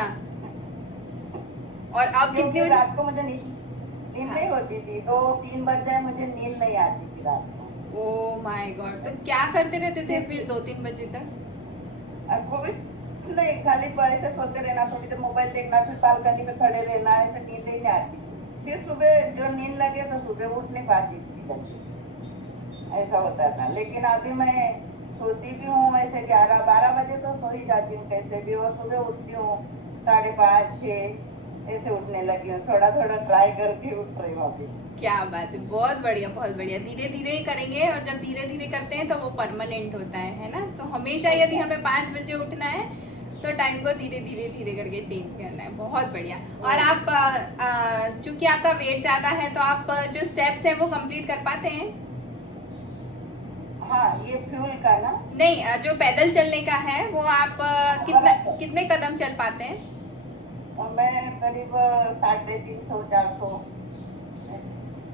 और अब कितने क्योंकि बजे? रात को मुझे नींद नहीं होती थी। 2-3 बज जाए मुझे नींद नहीं आती थी रात को। ओ माय गॉड, तो क्या करते रहते थे फिर 2-3 बजे तक? अब कुछ नहीं, खाली ऐसे सोते रहना, थोड़ी देर मोबाइल देखना, फिर बालकनी में खड़े रहना, ऐसे नींद ही नहीं आती थी। फिर सुबह जो नींद लगे तो सुबह उठ नहीं पाती थी जल्दी से, ऐसा होता था। लेकिन अभी मैं सोती भी हूँ ऐसे 11-12 बजे तो सो ही जाती हूँ कैसे भी, और सुबह उठती हूँ 5:30-6 ऐसे उठने लगी हूँ। थोड़ा थोड़ा ट्राई करके उठ रही हूँ अभी। क्या बात है, बहुत बढ़िया बहुत बढ़िया। धीरे धीरे ही करेंगे, और जब धीरे धीरे करते हैं तो वो परमानेंट होता है ना। सो हमेशा यदि हमें 5 बजे उठना है तो टाइम को धीरे धीरे धीरे करके चेंज करना है। बहुत बढ़िया। और आप चूंकि आपका वेट ज़्यादा है तो आप जो स्टेप्स हैं वो कंप्लीट कर पाते हैं? हाँ ये फ्यूल का ना। नहीं, जो पैदल चलने का है वो आप कितने कदम चल पाते हैं? और मैं करीब 350-400 ऐसे।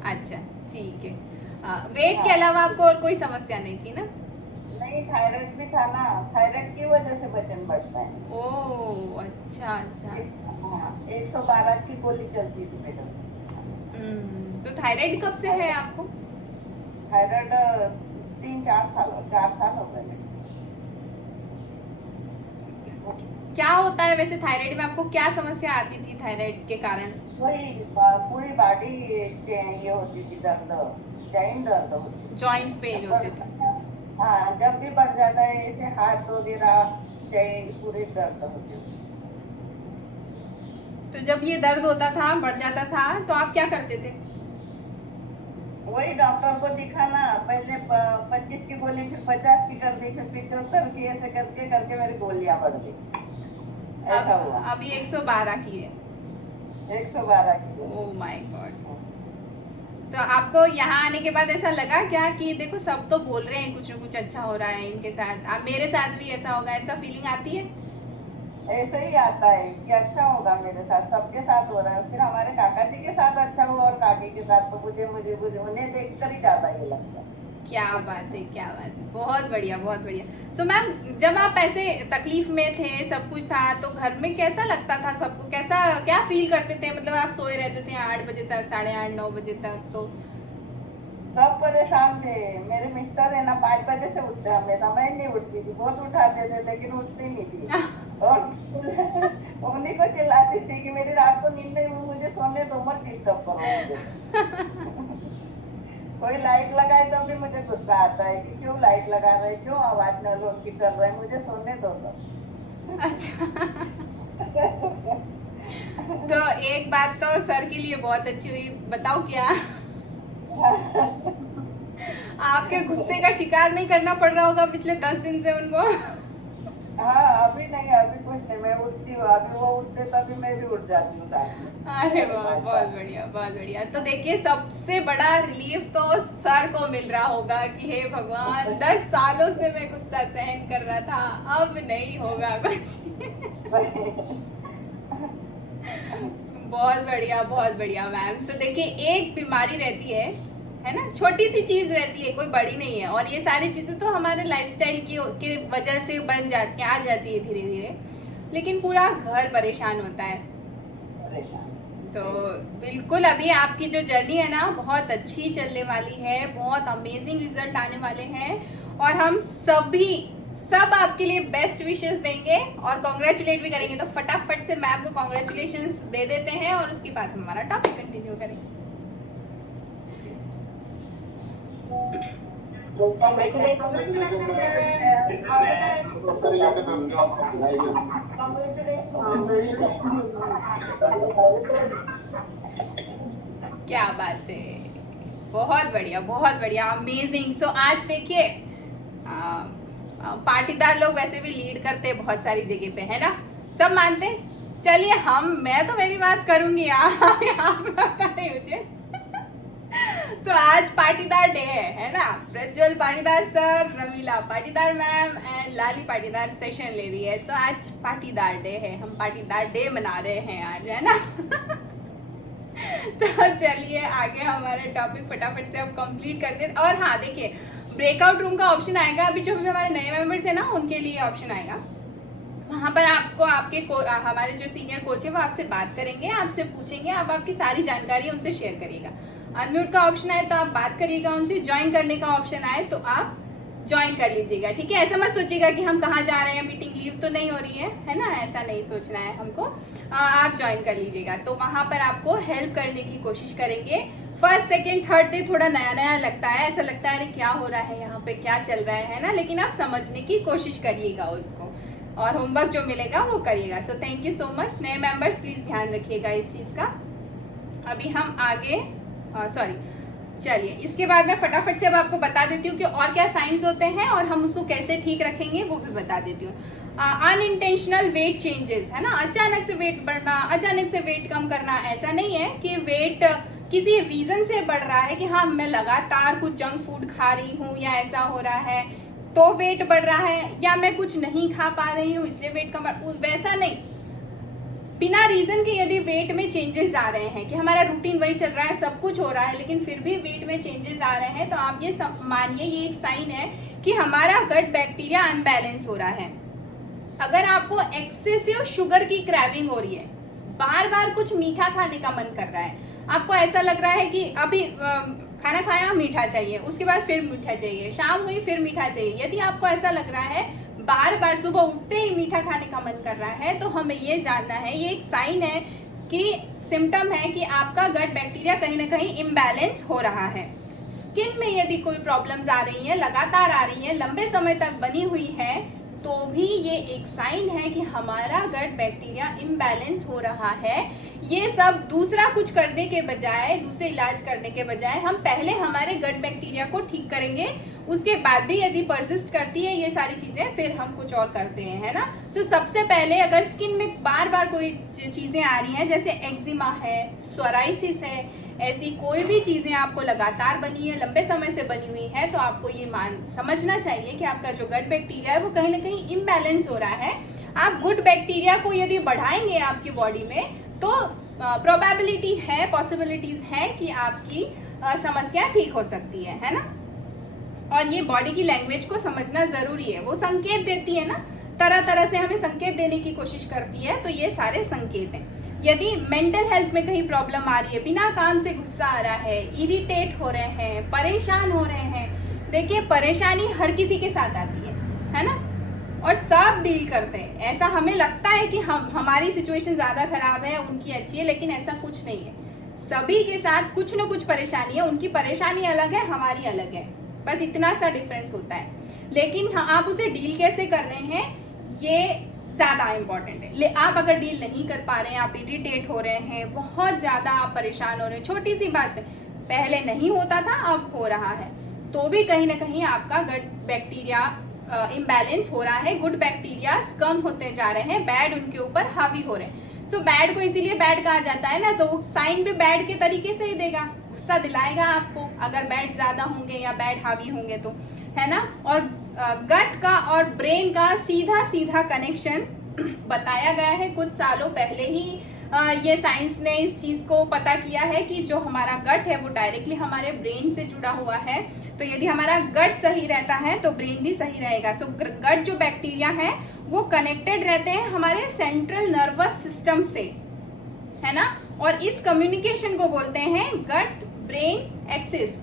अच्छा, ठीक है। वेट के हाँ अलावा आपको और कोई समस्या नहीं थी ना? नहीं, थायराइड भी था ना, थायराइड की वजह से वजन बढ़ता है। ओह अच्छा अच्छा। हाँ 112 की गोली चलती थी मैडम। तो थायराइड कब से है आपको? थायराइड 4 साल हो गए। क्या होता है वैसे थायराइड में, आपको क्या समस्या आती थी थायराइड के कारण? वही पूरी बॉडी ये होती थी, दर्द, जॉइंट दर्द होती थी। जॉइंट्स पेन होते थे? हाँ जब भी बढ़ जाता है ऐसे हाथ वगैरह जॉइंट पूरे दर्द होते थे। तो जब ये दर्द होता था, बढ़ जाता था, तो आप क्या करते थे? वही डॉक्टर को दिखाना, पहले 25 की गोली, फिर 50 की कर दी, फिर 75 की, ऐसे करके करके मेरी गोलियां बढ़ गई। ऐसा हुआ। अब ये 112 की है? 112 किलो। Oh my God. तो आपको यहाँ आने के बाद ऐसा लगा क्या कि देखो सब तो बोल रहे हैं कुछ ना कुछ अच्छा हो रहा है इनके साथ, अब मेरे साथ भी ऐसा होगा, ऐसा फीलिंग आती है? ऐसे ही आता है कि अच्छा होगा मेरे साथ, सबके साथ हो रहा है, फिर हमारे काका जी के साथ अच्छा हुआ और काकी के साथ, तो मुझे उन्हें देखकर ही ज्यादा ये लगता है। क्या बात है, क्या बात है, बहुत बढ़िया बहुत बढ़िया। सो मैम, जब आप ऐसे तकलीफ में थे, सब कुछ था, तो घर में कैसा लगता था सबको, कैसा क्या फील करते थे? मतलब आप सोए रहते थे 8 बजे तक, 8:30 9 बजे तक, तो सब परेशान थे। मेरे मिस्टर है ना 5 बजे से उठते हमेशा, मैं नहीं उठती थी, बहुत उठाते थे लेकिन उठती नहीं थी। और उन्हीं को चिल्लाती थी कि मेरी रात को नींद नहीं हुई, मुझे सोने दो, मत डिस्टर्ब करो मुझे। कोई लाइट लगाए तो भी मुझे गुस्सा आता है कि क्यों लाइट लगा रहे, क्यों आवाज न लो उनकी कर रहे हैं, मुझे सोने दो सब। अच्छा। तो एक बात तो सर के लिए बहुत अच्छी हुई, बताओ क्या? आपके गुस्से का शिकार नहीं करना पड़ रहा होगा पिछले 10 दिन से उनको। हाँ अभी नहीं, अभी कुछ नहीं, मैं उठती हूँ, अभी वो उठते तभी मैं भी उठ जाती हूँ साथ में। अरे वाह, बहुत बढ़िया बहुत बढ़िया। तो देखिए, सबसे बड़ा रिलीफ तो सर को मिल रहा होगा कि हे भगवान, 10 सालों से मैं गुस्सा सहन कर रहा था, अब नहीं होगा कुछ। बहुत बढ़िया मैम। सो देखिए, एक बीमारी रहती है ना, छोटी सी चीज रहती है, कोई बड़ी नहीं है, और ये सारी चीजें तो हमारे लाइफस्टाइल की वजह से बन जाती है, आ जाती है धीरे धीरे, लेकिन पूरा घर परेशान होता है। तो बिल्कुल, अभी आपकी जो जर्नी है ना, बहुत अच्छी चलने वाली है, बहुत अमेजिंग रिजल्ट आने वाले हैं, और हम सब आपके लिए बेस्ट विशेस देंगे और कॉन्ग्रेचुलेट भी करेंगे। तो फटाफट से मैम को कॉन्ग्रेचुलेशंस दे देते हैं और उसके बाद हम हमारा टॉपिक कंटिन्यू करेंगे। क्या बात है, बहुत बढ़िया अमेजिंग। सो आज देखिए, पाटीदार लोग वैसे भी लीड करते हैं बहुत सारी जगह पे, है ना, सब मानते हैं। चलिए, मैं तो मेरी बात करूंगी, आप पता नहीं मुझे। तो आज पाटीदार डे है ना, Prajwal Patidar sir, Ramila Patidar ma'am and Lali Patidar session ले रही है। सो आज पाटीदार डे है, हम पाटीदार डे मना रहे हैं आज, है ना। तो चलिए आगे हमारे टॉपिक फटाफट से अब कंप्लीट करते हैं। और हाँ देखिए, ब्रेकआउट रूम का ऑप्शन आएगा, अभी जो भी हमारे नए मेंबर्स है ना, उनके लिए ऑप्शन आएगा, वहाँ पर आपको हमारे जो सीनियर कोच है वो आपसे बात करेंगे, आपसे पूछेंगे, आप आपकी सारी जानकारी उनसे शेयर करिएगा। अनम्यूट का ऑप्शन आए तो आप बात करिएगा उनसे, ज्वाइन करने का ऑप्शन आए तो आप ज्वाइन कर लीजिएगा, ठीक है। ऐसा मत सोचिएगा कि हम कहाँ जा रहे हैं, मीटिंग लीव तो नहीं हो रही है ना, ऐसा नहीं सोचना है हमको। आप ज्वाइन कर लीजिएगा, तो वहाँ पर आपको हेल्प करने की कोशिश करेंगे। फर्स्ट सेकेंड थर्ड डे थोड़ा नया नया लगता है, ऐसा लगता है अरे क्या हो रहा है यहाँ पे, क्या चल रहा है ना, लेकिन आप समझने की कोशिश करिएगा उसको, और होमवर्क जो मिलेगा वो करिएगा। So thank you so much. नए मेंबर्स प्लीज़ ध्यान रखिएगा इस चीज़ का। अभी हम आगे चलिए, इसके बाद मैं फटाफट से अब आपको बता देती हूँ कि और क्या साइंस होते हैं और हम उसको कैसे ठीक रखेंगे वो भी बता देती हूँ। अनइंटेंशनल वेट चेंजेस, है ना, अचानक से वेट बढ़ना, अचानक से वेट कम करना, ऐसा नहीं है कि वेट किसी रीज़न से बढ़ रहा है कि हाँ मैं लगातार कुछ जंक फूड खा रही हूँ या ऐसा हो रहा है तो वेट बढ़ रहा है, या मैं कुछ नहीं खा पा रही हूँ इसलिए वेट कम, वैसा नहीं। बिना रीजन के यदि वेट में चेंजेस आ रहे हैं कि हमारा रूटीन वही चल रहा है, सब कुछ हो रहा है, लेकिन फिर भी वेट में चेंजेस आ रहे हैं, तो आप ये मानिए ये एक साइन है कि हमारा गट बैक्टीरिया अनबैलेंस हो रहा है। अगर आपको एक्सेसिव शुगर की क्रेविंग हो रही है, बार बार कुछ मीठा खाने का मन कर रहा है, आपको ऐसा लग रहा है कि अभी खाना खाया मीठा चाहिए, उसके बाद फिर मीठा चाहिए, शाम हुई फिर मीठा चाहिए, यदि आपको ऐसा लग रहा है, बार बार सुबह उठते ही मीठा खाने का मन कर रहा है, तो हमें ये जानना है, ये एक साइन है कि सिम्टम है कि आपका गट बैक्टीरिया कहीं ना कहीं इम्बैलेंस हो रहा है। स्किन में यदि कोई प्रॉब्लम्स आ रही हैं, लगातार आ रही हैं, लंबे समय तक बनी हुई है, तो भी ये एक साइन है कि हमारा गट बैक्टीरिया इम्बैलेंस हो रहा है। ये सब दूसरा कुछ करने के बजाय, दूसरे इलाज करने के बजाय हम पहले हमारे गट बैक्टीरिया को ठीक करेंगे, उसके बाद भी यदि परसिस्ट करती है ये सारी चीज़ें फिर हम कुछ और करते हैं, है ना। तो सबसे पहले अगर स्किन में बार बार कोई चीज़ें आ रही हैं, जैसे एक्जिमा है, सोराइसिस है, ऐसी कोई भी चीज़ें आपको लगातार बनी है, लंबे समय से बनी हुई है, तो आपको ये समझना चाहिए कि आपका जो गट बैक्टीरिया है वो कहीं ना कहीं इम्बैलेंस हो रहा है। आप गुड बैक्टीरिया को यदि बढ़ाएंगे आपकी बॉडी में तो प्रोबेबिलिटी है, पॉसिबिलिटीज़ है कि आपकी समस्या ठीक हो सकती है ना। और ये बॉडी की लैंग्वेज को समझना ज़रूरी है, वो संकेत देती है ना, तरह तरह से हमें संकेत देने की कोशिश करती है, तो ये सारे संकेत हैं। यदि मेंटल हेल्थ में कहीं प्रॉब्लम आ रही है, बिना काम से गुस्सा आ रहा है, इरिटेट हो रहे हैं, परेशान हो रहे हैं, देखिए परेशानी हर किसी के साथ आती है ना, और सब डील करते हैं। ऐसा हमें लगता है कि हमारी सिचुएशन ज़्यादा खराब है, उनकी अच्छी है, लेकिन ऐसा कुछ नहीं है। सभी के साथ कुछ न कुछ परेशानी है, उनकी परेशानी अलग है, हमारी अलग है, बस इतना सा डिफरेंस होता है। लेकिन आप उसे डील कैसे कर रहे हैं ये ज़्यादा इम्पॉर्टेंट है। आप अगर डील नहीं कर पा रहे हैं, आप इरिटेट हो रहे हैं, बहुत ज़्यादा आप परेशान हो रहे हैं, छोटी सी बात पे, पहले नहीं होता था अब हो रहा है, तो भी कहीं ना कहीं आपका गट बैक्टीरिया इम्बैलेंस हो रहा है। गुड बैक्टीरिया कम होते जा रहे हैं, बैड उनके ऊपर हावी हो रहे हैं। सो बैड को इसीलिए बैड कहा जाता है ना, तो वो साइन भी बैड के तरीके से ही देगा, गुस्सा दिलाएगा आपको अगर बैड ज़्यादा होंगे या बैड हावी होंगे तो, है ना। और गट का और ब्रेन का सीधा सीधा कनेक्शन बताया गया है, कुछ सालों पहले ही ये साइंस ने इस चीज़ को पता किया है कि जो हमारा गट है वो डायरेक्टली हमारे ब्रेन से जुड़ा हुआ है। तो यदि हमारा गट सही रहता है तो ब्रेन भी सही रहेगा। सो गट जो बैक्टीरिया है वो कनेक्टेड रहते हैं हमारे सेंट्रल नर्वस सिस्टम से, है ना, और इस कम्युनिकेशन को बोलते हैं गट ब्रेन एक्सिस।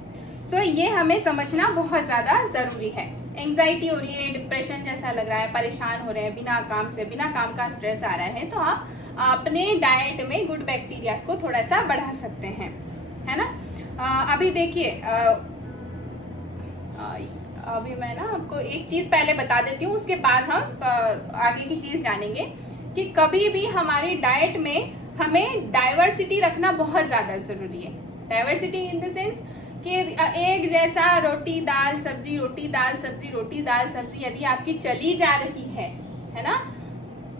तो ये हमें समझना बहुत ज़्यादा ज़रूरी है। एंग्जाइटी हो रही है, डिप्रेशन जैसा लग रहा है, परेशान हो रहे हैं, बिना काम का स्ट्रेस आ रहा है, तो आप अपने डाइट में गुड बैक्टीरियाज को थोड़ा सा बढ़ा सकते हैं, है ना। अभी देखिए, अभी मैं ना आपको एक चीज़ पहले बता देती हूँ, उसके बाद हम आगे की चीज़ जानेंगे कि कभी भी हमारी डाइट में हमें डाइवर्सिटी रखना बहुत ज़्यादा ज़रूरी है। डाइवर्सिटी इन द सेंस कि एक जैसा रोटी दाल सब्जी, रोटी दाल सब्जी, रोटी दाल सब्जी यदि आपकी चली जा रही है ना,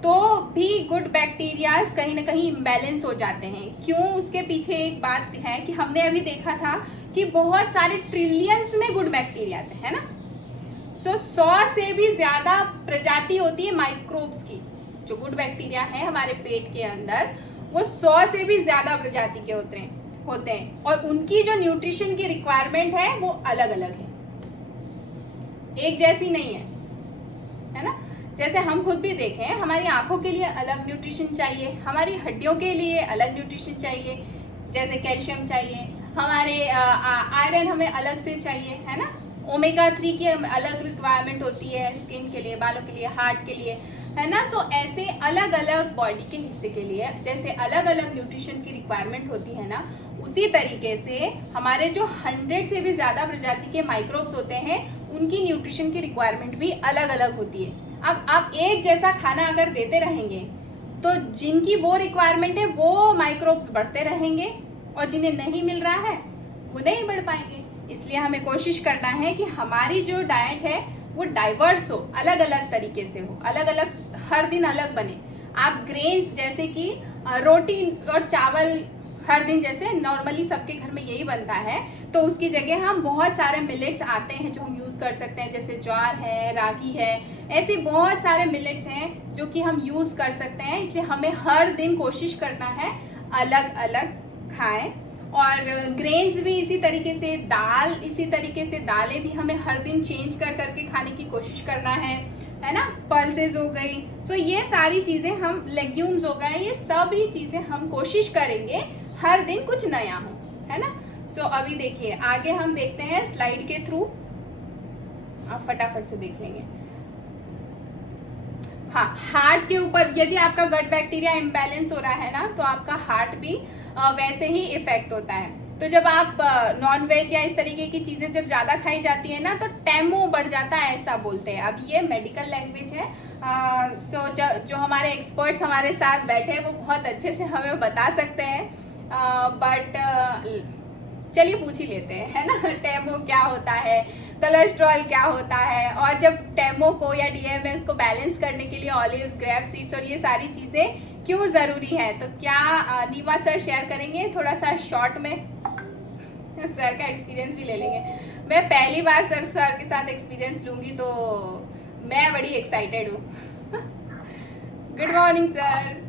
तो भी गुड बैक्टीरियाज कहीं ना कहीं इम्बैलेंस हो जाते हैं। क्यों? उसके पीछे एक बात है कि हमने अभी देखा था कि बहुत सारे ट्रिलियंस में गुड बैक्टीरियाज है ना। सो 100 से भी ज़्यादा प्रजाति होती है माइक्रोब्स की। जो गुड बैक्टीरिया है हमारे पेट के अंदर वो 100 से भी ज़्यादा प्रजाति के होते हैं और उनकी जो न्यूट्रिशन की रिक्वायरमेंट है वो अलग अलग है, एक जैसी नहीं है ना। जैसे हम खुद भी देखें, हमारी आंखों के लिए अलग न्यूट्रिशन चाहिए, हमारी हड्डियों के लिए अलग न्यूट्रिशन चाहिए, जैसे कैल्शियम चाहिए, हमारे आयरन हमें अलग से चाहिए, है ना। ओमेगा 3 की अलग रिक्वायरमेंट होती है स्किन के लिए, बालों के लिए, हार्ट के लिए, है ना। सो ऐसे अलग अलग बॉडी के हिस्से के लिए जैसे अलग अलग न्यूट्रिशन की रिक्वायरमेंट होती है ना, उसी तरीके से हमारे जो 100 से भी ज़्यादा प्रजाति के माइक्रोब्स होते हैं उनकी न्यूट्रिशन की रिक्वायरमेंट भी अलग अलग होती है। अब आप एक जैसा खाना अगर देते रहेंगे तो जिनकी वो रिक्वायरमेंट है वो माइक्रोब्स बढ़ते रहेंगे और जिन्हें नहीं मिल रहा है वो नहीं बढ़ पाएंगे। इसलिए हमें कोशिश करना है कि हमारी जो डाइट है वो डाइवर्स हो, अलग अलग तरीके से हो, अलग अलग हर दिन अलग बने। आप ग्रेन्स जैसे कि रोटी और चावल हर दिन जैसे नॉर्मली सबके घर में यही बनता है, तो उसकी जगह हम बहुत सारे मिलेट्स आते हैं जो हम यूज़ कर सकते हैं, जैसे ज्वार है, रागी है, ऐसे बहुत सारे मिलेट्स हैं जो कि हम यूज़ कर सकते हैं। इसलिए हमें हर दिन कोशिश करना है अलग अलग खाएं। और ग्रेन्स भी इसी तरीके से, दाल इसी तरीके से, दालें भी हमें हर दिन चेंज कर करके खाने की कोशिश करना है ना। पल्सेस हो गई, तो ये सारी चीज़ें हम, लेग्यूम्स हो गए, ये सभी चीज़ें हम कोशिश करेंगे हर दिन कुछ नया हो, है ना। सो अभी देखिए आगे हम देखते हैं स्लाइड के थ्रू, आप फटाफट से देख लेंगे। हाँ, हार्ट के ऊपर यदि आपका गट बैक्टीरिया इम्बैलेंस हो रहा है ना, तो आपका हार्ट भी वैसे ही इफेक्ट होता है। तो जब आप नॉन वेज या इस तरीके की चीज़ें जब ज़्यादा खाई जाती है ना तो टेम्पो बढ़ जाता है, ऐसा बोलते हैं। अब ये मेडिकल लैंग्वेज है। सो जो हमारे एक्सपर्ट्स हमारे साथ बैठे हैं वो बहुत अच्छे से हमें बता सकते हैं, बट चलिए पूछ ही लेते हैं, है ना। टेम्पो क्या होता है, कोलेस्ट्रॉल क्या होता है, और जब टेम्पो को या डीएमएस को बैलेंस करने के लिए ऑलिव्स, ग्रेप सीड्स और ये सारी चीज़ें क्यों ज़रूरी है, तो क्या नीमा सर शेयर करेंगे थोड़ा सा शॉर्ट में। सर का एक्सपीरियंस भी ले लेंगे। मैं पहली बार सर के साथ एक्सपीरियंस लूँगी तो मैं बड़ी एक्साइटेड हूँ। Good morning sir.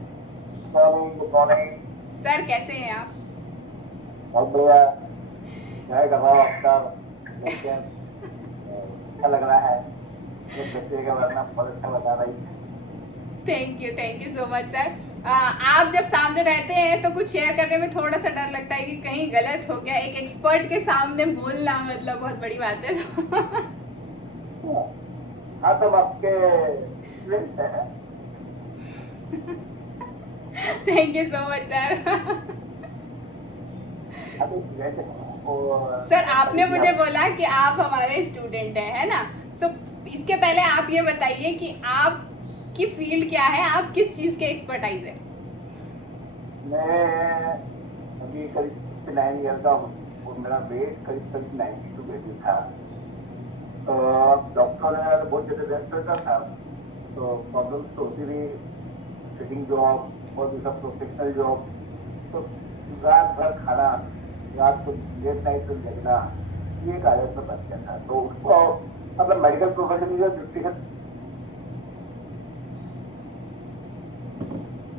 Good morning. Sir कैसे हैं आप? बहुत बढ़िया। क्या कर रहा हूँ अक्सर, लेकिन अच्छा लग रहा है। बच्चे का वरना बहुत अच्छा बता रही है। Thank you so much sir. आप जब सामने रहते हैं तो कुछ शेयर करने में थोड़ा सा डर लगता है कि कहीं गलत हो गया। एक एक्सपर्ट के सामने बोलना मतलब बहुत बड़ी बात है। हाँ, तो आपके स्टूडेंट हैं। Thank you so much sir. अभी स्टूडेंट हैं और सर आपने मुझे बोला कि आप हमारे स्टूडेंट हैं, है ना। सो इसके पहले आप ये बताइए कि आपकी फील्ड क्या है, आप किस चीज़ के एक्सपर्टाइज है? मैं अभी करीब 9 ईयर का हूँ और मेरा वेट करीब 92 kg था। तो डॉक्टर ने बहुत ज़्यादा रेस्ट करता था, तो प्रॉब्लम्स तो होती रही, सिटिंग जॉब और भी सब प्रोफेशनल जॉब। तो रात भर खाना, रात को लेट नाइट तक जगना, ये एक आदत में बन गया था। तो उसको मतलब मेडिकल प्रोफेशन में न्यूट्रिशन।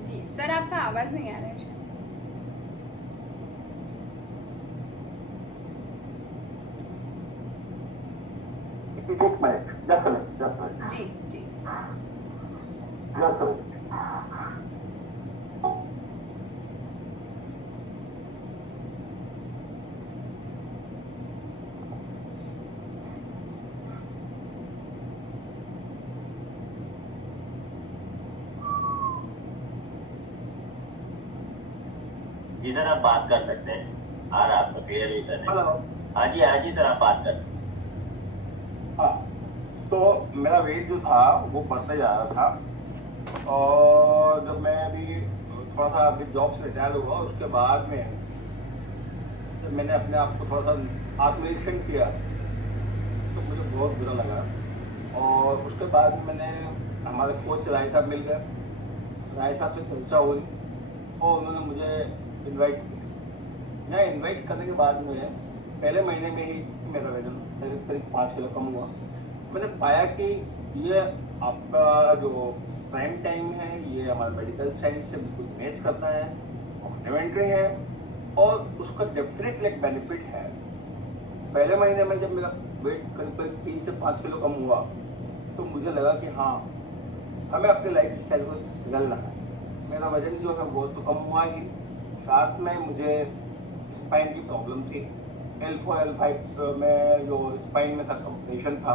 जी सर आपका आवाज़ नहीं आ रहा है। एक मिनट, जस्ट मिनट जी जी। Just minute. जी सर आप बात कर सकते हैं। हाँ आपका क्लियर ही सर। हेलो। हाँ जी सर आप बात कर सकते हैं। हाँ, तो मेरा वेट जो था वो बढ़ता जा रहा था, और जब मैं अभी थोड़ा सा अभी जॉब से रिटायर हुआ उसके बाद में जब मैंने अपने आप को थोड़ा सा आत्मनिरीक्षण किया तो मुझे बहुत बुरा लगा। और उसके बाद में मैंने हमारे कोच राय साहब मिल गए, राय साहब से चर्चा हुई और उन्होंने मुझे इनवाइट किया। यहाँ इनवाइट करने के बाद में पहले महीने में ही मेरा वजन करीब 5 किलो कम हुआ। मैंने पाया कि ये आपका जो प्राइम टाइम है ये हमारे मेडिकल साइंस से बिल्कुल मैच करता है, कॉम्प्लीमेंट्री है और उसका डेफिनेटली एक बेनिफिट है। पहले महीने में जब मेरा वेट करीब 3 से 5 किलो कम हुआ तो मुझे लगा कि हाँ हमें अपने लाइफ स्टाइल को बदलना है। मेरा वजन जो है वो तो कम हुआ ही, साथ में मुझे स्पाइन की प्रॉब्लम थी। L4 L5 में जो स्पाइन में था कंप्रेशन था,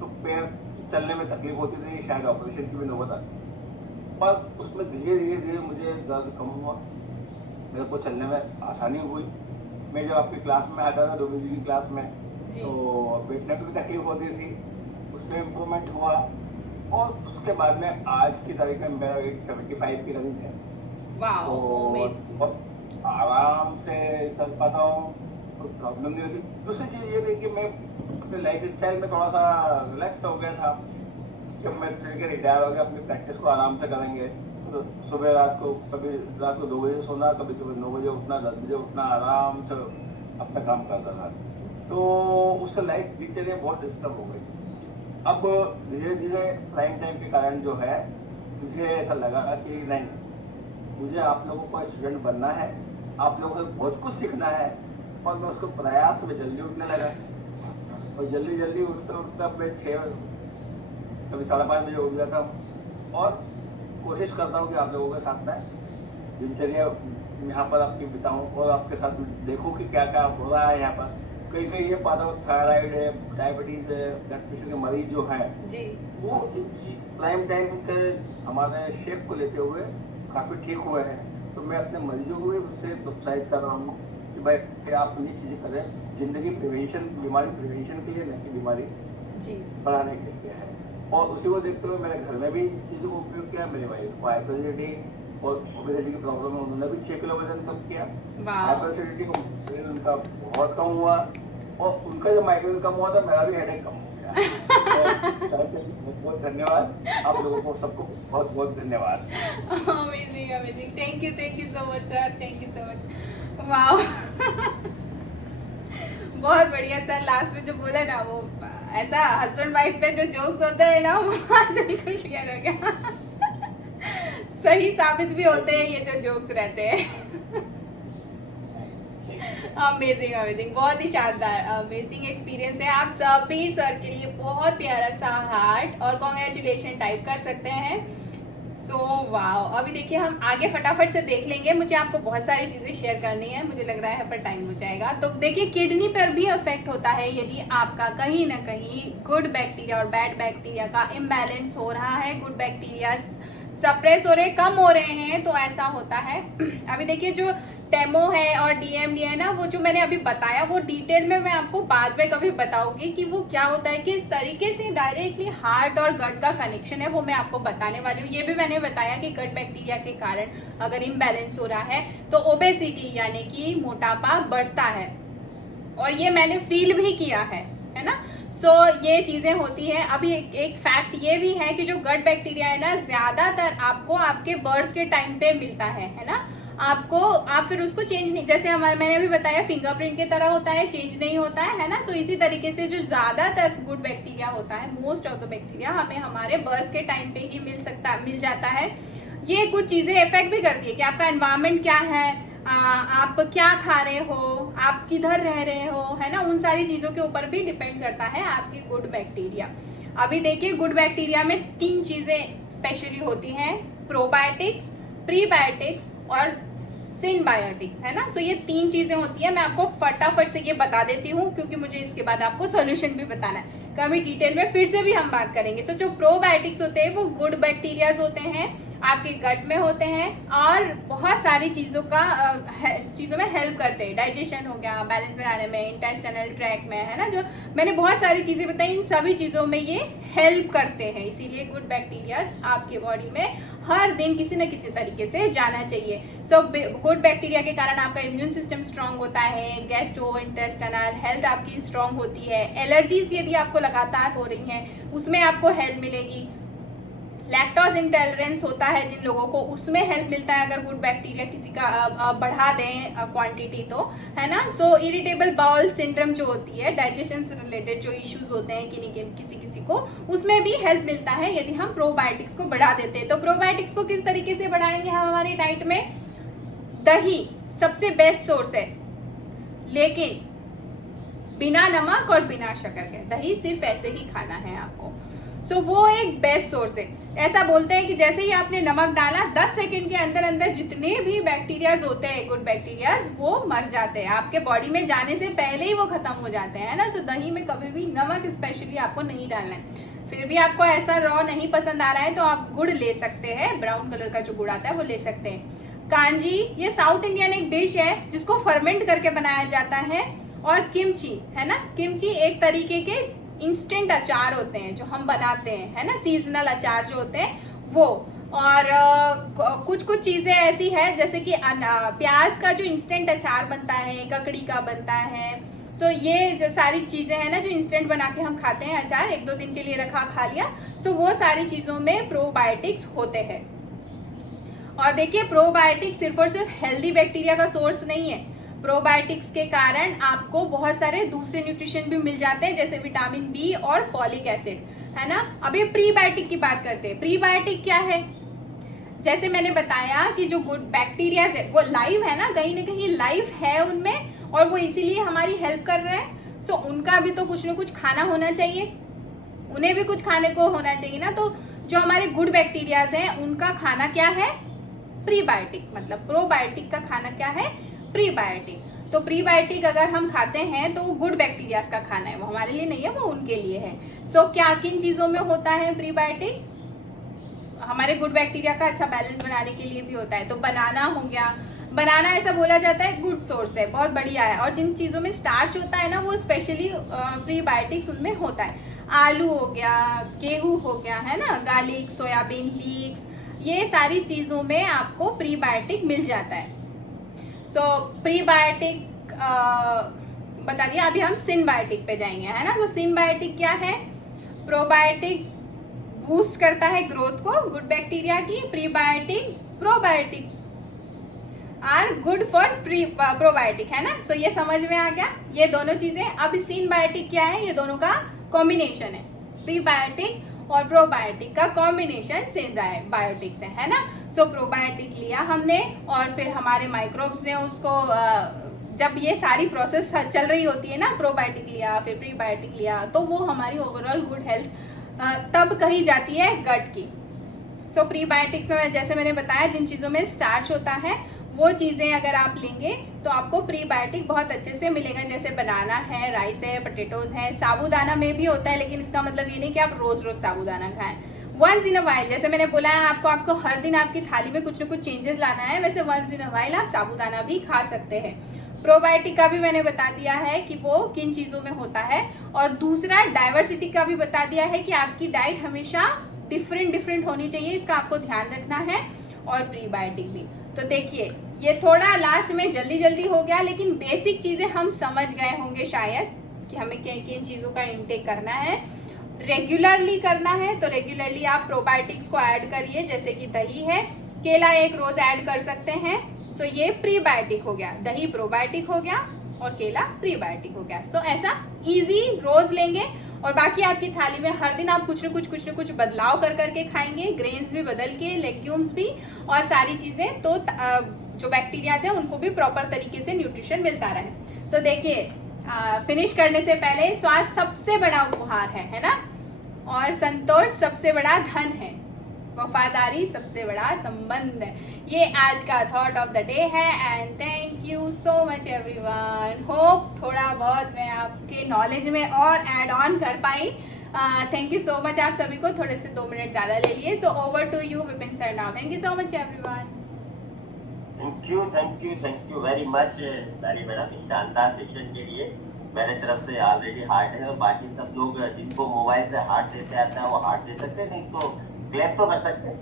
तो पैर चलने में तकलीफ होती थी, शायद ऑपरेशन की भी नौबत आती। पर उसमें धीरे धीरे मुझे दर्द कम हुआ, मेरे को चलने में आसानी हुई। मैं जब आपकी क्लास में आता था रोबी जी की क्लास में तो बैठने में भी तकलीफ होती थी, उसमें इम्प्रूवमेंट हुआ। और उसके बाद में आज की तारीख में मेरा वेट 75 के करीब है। वाओ, तो बहुत आराम से चल पाता हूँ, कोई प्रॉब्लम नहीं होती। दूसरी चीज़ ये थी कि मैं अपने लाइफ स्टाइल में थोड़ा सा रिलैक्स हो गया था कि मैं चल के रिटायर हो गया, अपनी प्रैक्टिस को आराम से करेंगे। तो सुबह रात को कभी रात को 2 बजे सोना, कभी सुबह 9 बजे उठना, 10 बजे उठना, आराम से अपना काम करता था। तो उससे लाइफ दिनचर्या बहुत डिस्टर्ब हो गई थी। अब धीरे धीरे प्राइम टाइम के कारण जो है मुझे ऐसा लगा कि नहीं, मुझे आप लोगों को स्टूडेंट बनना है, आप लोगों को बहुत कुछ सीखना है। और मैं उसको प्रयास में जल्दी उठने लगा और जल्दी जल्दी उठते उठते मैं 6 कभी 5:30 बजे उठ जाता हूँ और कोशिश करता हूँ कि आप लोगों के साथ में दिनचर्या यहाँ पर आपकी बिताऊँ और आपके साथ देखूँ कि क्या क्या हो रहा है यहाँ पर। कई कई ये पाता हूँ थायराइड है, डायबिटीज़ है, ब्लड प्रेशर के मरीज जो हैं जी वो प्राइम टाइम के हमारे शेप को लेते हुए काफ़ी ठीक हुए हैं। तो मैं अपने मरीजों को भी उससे प्रोत्साहित कर रहा हूँ कि भाई आप ये चीजें करें, जिंदगी प्रिवेंशन, बीमारी प्रिवेंशन के लिए, न कि बीमारी जी बढ़ाने के लिए है। और उसी को देखते हुए मैंने घर में भी चीज़ों को उपयोग किया। मेरे वाइफ को हाइपरसिटी और ओबेसिटी की प्रॉब्लम है, उन्होंने भी 6 किलो वजन कम किया। वाह हाइपरसिटी को माइग्रेन उनका बहुत कम हुआ, और उनका जब माइग्रेन कम हुआ था मेरा भी हेडेक कम हो गया। तो बहुत बहुत धन्यवाद आप लोगों को, सबको बहुत बहुत धन्यवाद। Amazing amazing, thank you so much sir, thank you so much. वाह बहुत बढ़िया सर, लास्ट में जो बोला ना वो ऐसा हस्बैंड वाइफ पे जो जोक्स होते हैं ना वो आज बिल्कुल क्लियर हो गया। सही साबित भी होते हैं ये जो जोक्स रहते हैं। अमेजिंग अमेजिंग, बहुत ही शानदार अमेजिंग एक्सपीरियंस है। आप सभी सर के लिए बहुत प्यारा सा हार्ट और कॉन्ग्रेचुलेशन टाइप कर सकते हैं। सो वाओ, अभी देखिए हम आगे फटाफट से देख लेंगे। मुझे आपको बहुत सारी चीज़ें शेयर करनी है, मुझे लग रहा है पर टाइम हो जाएगा। तो देखिए किडनी पर भी अफेक्ट होता है यदि आपका कहीं ना कहीं गुड बैक्टीरिया और बैड बैक्टीरिया का इम्बैलेंस हो रहा है, गुड बैक्टीरिया सप्रेस हो रहे, कम हो रहे हैं, तो ऐसा होता है। अभी देखिए जो टेमो है और डीएमडी है ना, वो जो मैंने अभी बताया वो डिटेल में मैं आपको बाद में कभी बताऊंगी कि वो क्या होता है, किस तरीके से डायरेक्टली हार्ट और गट का कनेक्शन है, वो मैं आपको बताने वाली हूँ। ये भी मैंने बताया कि गट बैक्टीरिया के कारण अगर इम्बैलेंस हो रहा है तो ओबेसिटी यानी कि मोटापा बढ़ता है, और ये मैंने फील भी किया है ना। सो ये चीज़ें होती हैं। अभी एक फैक्ट ये भी है कि जो गट बैक्टीरिया है ना, ज़्यादातर आपको आपके बर्थ के टाइम पे मिलता है ना। आप फिर उसको चेंज नहीं, जैसे मैंने अभी बताया फिंगरप्रिंट की तरह होता है, चेंज नहीं होता है ना। तो इसी तरीके से जो ज़्यादातर गुड बैक्टीरिया होता है, मोस्ट ऑफ द बैक्टीरिया हमें हमारे बर्थ के टाइम पे ही मिल जाता है। ये कुछ चीज़ें इफेक्ट भी करती है कि आपका एनवायरनमेंट क्या है, आप क्या खा रहे हो, आप किधर रह रहे हो, है ना। उन सारी चीज़ों के ऊपर भी डिपेंड करता है आपकी गुड बैक्टीरिया। अभी देखिए गुड बैक्टीरिया में 3 चीज़ें स्पेशली होती हैं, प्रोबायोटिक्स, प्रीबायोटिक्स और सिनबायोटिक्स, है ना। सो ये 3 चीज़ें होती हैं। मैं आपको फटाफट से ये बता देती हूँ क्योंकि मुझे इसके बाद आपको सॉल्यूशन भी बताना है। कभी डिटेल में फिर से भी हम बात करेंगे। सो जो प्रोबायोटिक्स होते हैं वो गुड बैक्टीरियाज होते हैं, आपके गट में होते हैं और बहुत सारी चीज़ों में हेल्प करते हैं। डाइजेशन हो गया, बैलेंस बनाने में, इंटेस्टाइनल ट्रैक में, है ना। जो मैंने बहुत सारी चीज़ें बताई, इन सभी चीज़ों में ये हेल्प करते हैं। इसीलिए गुड बैक्टीरियाज आपके बॉडी में हर दिन किसी न किसी तरीके से जाना चाहिए। सो गुड बैक्टीरिया के कारण आपका इम्यून सिस्टम स्ट्रांग होता है, गैस्ट्रो इंटेस्टाइनल हेल्थ आपकी स्ट्रांग होती है, एलर्जीज यदि आपको लगातार हो रही हैं उसमें आपको हेल्प मिलेगी। लैक्टोज इंटॉलरेंस होता है जिन लोगों को, उसमें हेल्प मिलता है अगर गुड बैक्टीरिया किसी का बढ़ा दें क्वांटिटी तो, है ना। सो इरिटेबल बाउल सिंड्रोम जो होती है, डाइजेशन से रिलेटेड जो इश्यूज होते हैं किसी को, उसमें भी हेल्प मिलता है यदि हम प्रोबायोटिक्स को बढ़ा देते हैं। तो प्रोबायोटिक्स को किस तरीके से बढ़ाएंगे हम हमारी डाइट में? दही सबसे बेस्ट सोर्स है, लेकिन बिना नमक और बिना शक्कर के। दही सिर्फ ऐसे ही खाना है आपको। सो वो एक बेस्ट सोर्स है। ऐसा बोलते हैं कि जैसे ही आपने नमक डाला 10 सेकंड के अंदर अंदर जितने भी बैक्टीरियाज होते हैं, गुड बैक्टीरियाज, वो मर जाते हैं, आपके बॉडी में जाने से पहले ही वो खत्म हो जाते हैं ना। सो दही में कभी भी नमक स्पेशली आपको नहीं डालना है। फिर भी आपको ऐसा रॉ नहीं पसंद आ रहा है तो आप गुड़ ले सकते हैं, ब्राउन कलर का जो गुड़ आता है वो ले सकते हैं। कांजी, ये साउथ इंडियन एक डिश है जिसको फर्मेंट करके बनाया जाता है। और किमची, है ना। किमची एक तरीके के इंस्टेंट अचार होते हैं जो हम बनाते हैं, है ना, सीजनल अचार जो होते हैं वो। और कुछ चीज़ें ऐसी है जैसे कि प्याज का जो इंस्टेंट अचार बनता है, ककड़ी का बनता है। सो ये जो सारी चीज़ें हैं ना जो इंस्टेंट बना के हम खाते हैं, अचार 1-2 दिन के लिए रखा खा लिया। सो वो सारी चीज़ों में प्रोबायोटिक्स होते हैं। और देखिए प्रोबायोटिक्स सिर्फ और सिर्फ हेल्दी बैक्टीरिया का सोर्स नहीं है। प्रोबायोटिक्स के कारण आपको बहुत सारे दूसरे न्यूट्रिशन भी मिल जाते हैं जैसे विटामिन बी और फॉलिक एसिड, है ना। अभी प्रीबायोटिक की बात करते हैं। प्रीबायोटिक क्या है? जैसे मैंने बताया कि जो गुड बैक्टीरिया है वो लाइव है ना कहीं लाइफ है उनमें, और वो इसीलिए हमारी हेल्प कर रहे हैं। सो उनका भी तो कुछ ना कुछ खाना होना चाहिए, उन्हें भी कुछ खाने को होना चाहिए ना। तो जो हमारे गुड बैक्टीरियाज हैं उनका खाना क्या है? प्रीबायोटिक। मतलब प्रोबायोटिक का खाना क्या है? प्रीबायोटिक। तो प्रीबायोटिक अगर हम खाते हैं तो वो गुड बैक्टीरियाज का खाना है, वो हमारे लिए नहीं है, वो उनके लिए है। सो क्या किन चीज़ों में होता है प्रीबायोटिक? हमारे गुड बैक्टीरिया का अच्छा बैलेंस बनाने के लिए भी होता है। तो बनाना हो गया, बनाना ऐसा बोला जाता है गुड सोर्स है, बहुत बढ़िया है। और जिन चीज़ों में स्टार्च होता है ना वो स्पेशली प्रीबायोटिक्स उनमें होता है। आलू हो गया, गेहूँ हो गया, है ना, गार्लिक, सोयाबीन लीक्स, ये सारी चीज़ों में आपको प्रीबायोटिक मिल जाता है। सो प्रीबायोटिक बता दिया। अभी हम सिनबायोटिक पे जाएंगे, है ना। तो सिनबायोटिक क्या है? प्रोबायोटिक बूस्ट करता है ग्रोथ को गुड बैक्टीरिया की। Prebiotic probiotic are good for probiotic, है ना। सो ये समझ में आ गया ये दोनों चीजें। अब सिनबायोटिक क्या है? ये दोनों का कॉम्बिनेशन है, प्रीबायोटिक और प्रोबायोटिक का कॉम्बिनेशन सिनबायोटिक से, है ना। सो प्रोबायोटिक लिया हमने और फिर हमारे माइक्रोब्स ने उसको जब ये सारी प्रोसेस चल रही होती है ना, प्रोबायोटिक लिया फिर प्रीबायोटिक लिया, तो वो हमारी ओवरऑल गुड हेल्थ तब कही जाती है गट की। सो प्रीबायोटिक्स में जैसे मैंने बताया जिन चीज़ों में स्टार्च होता है वो चीज़ें अगर आप लेंगे तो आपको प्रीबायोटिक बहुत अच्छे से मिलेगा। जैसे बनाना है, राइस है, पोटैटोज है, साबूदाना में भी होता है, लेकिन इसका मतलब ये नहीं कि आप रोज़ रोज़ साबूदाना खाएं। वंस इन अ वाइल, जैसे मैंने बोला है आपको हर दिन आपकी थाली में कुछ ना कुछ चेंजेस लाना है, वैसे वंस इन अ वाइल आप साबूदाना भी खा सकते हैं। प्रोबायोटिक का भी मैंने बता दिया है कि वो किन चीज़ों में होता है, और दूसरा डाइवर्सिटी का भी बता दिया है कि आपकी डाइट हमेशा डिफरेंट होनी चाहिए, इसका आपको ध्यान रखना है। और प्रीबायोटिक भी। तो देखिए ये थोड़ा लास्ट में जल्दी हो गया, लेकिन बेसिक चीज़ें हम समझ गए होंगे शायद कि हमें किन किन चीज़ों का इंटेक करना है, रेगुलरली करना है। तो रेगुलरली आप प्रोबायोटिक्स को ऐड करिए, जैसे कि दही है, केला एक रोज़ ऐड कर सकते हैं। सो ये प्रीबायोटिक हो गया, दही प्रोबायोटिक हो गया और केला प्रीबायोटिक हो गया। सो ऐसा इजी रोज़ लेंगे और बाकी आपकी थाली में हर दिन आप कुछ न कुछ बदलाव कर करके खाएंगे, ग्रेन्स भी बदल के, लेग्यूम्स भी और सारी चीज़ें, तो जो बैक्टीरियाज हैं उनको भी प्रॉपर तरीके से न्यूट्रिशन मिलता रहे। तो देखिए फिनिश करने से पहले स्वास्थ्य सबसे बड़ा उपहार है ना, और संतोष सबसे बड़ा धन है, वफादारी सबसे बड़ा संबंध है। ये आज का थॉट ऑफ द डे है। And thank you so much everyone. Hope थोड़ा बहुत मैं आपके नॉलेज में और ऐड ऑन कर पाई। थैंक यू सो मच आप सभी को, थोड़े से 2 मिनट ज़्यादा ले लिए। So over to you Vipin sir now. Thank you so much everyone. Thank you very much सारी मैडम, इस शानदार सेशन के लिए। मेरे तरफ से ऑलरेडी हार्ट है, और बाकी सब लोग जिनको मोबाइल से हार्ट देते आता है वो हार्ट दे सकते हैं, नहीं तो क्लेम तो कर सकते हैं।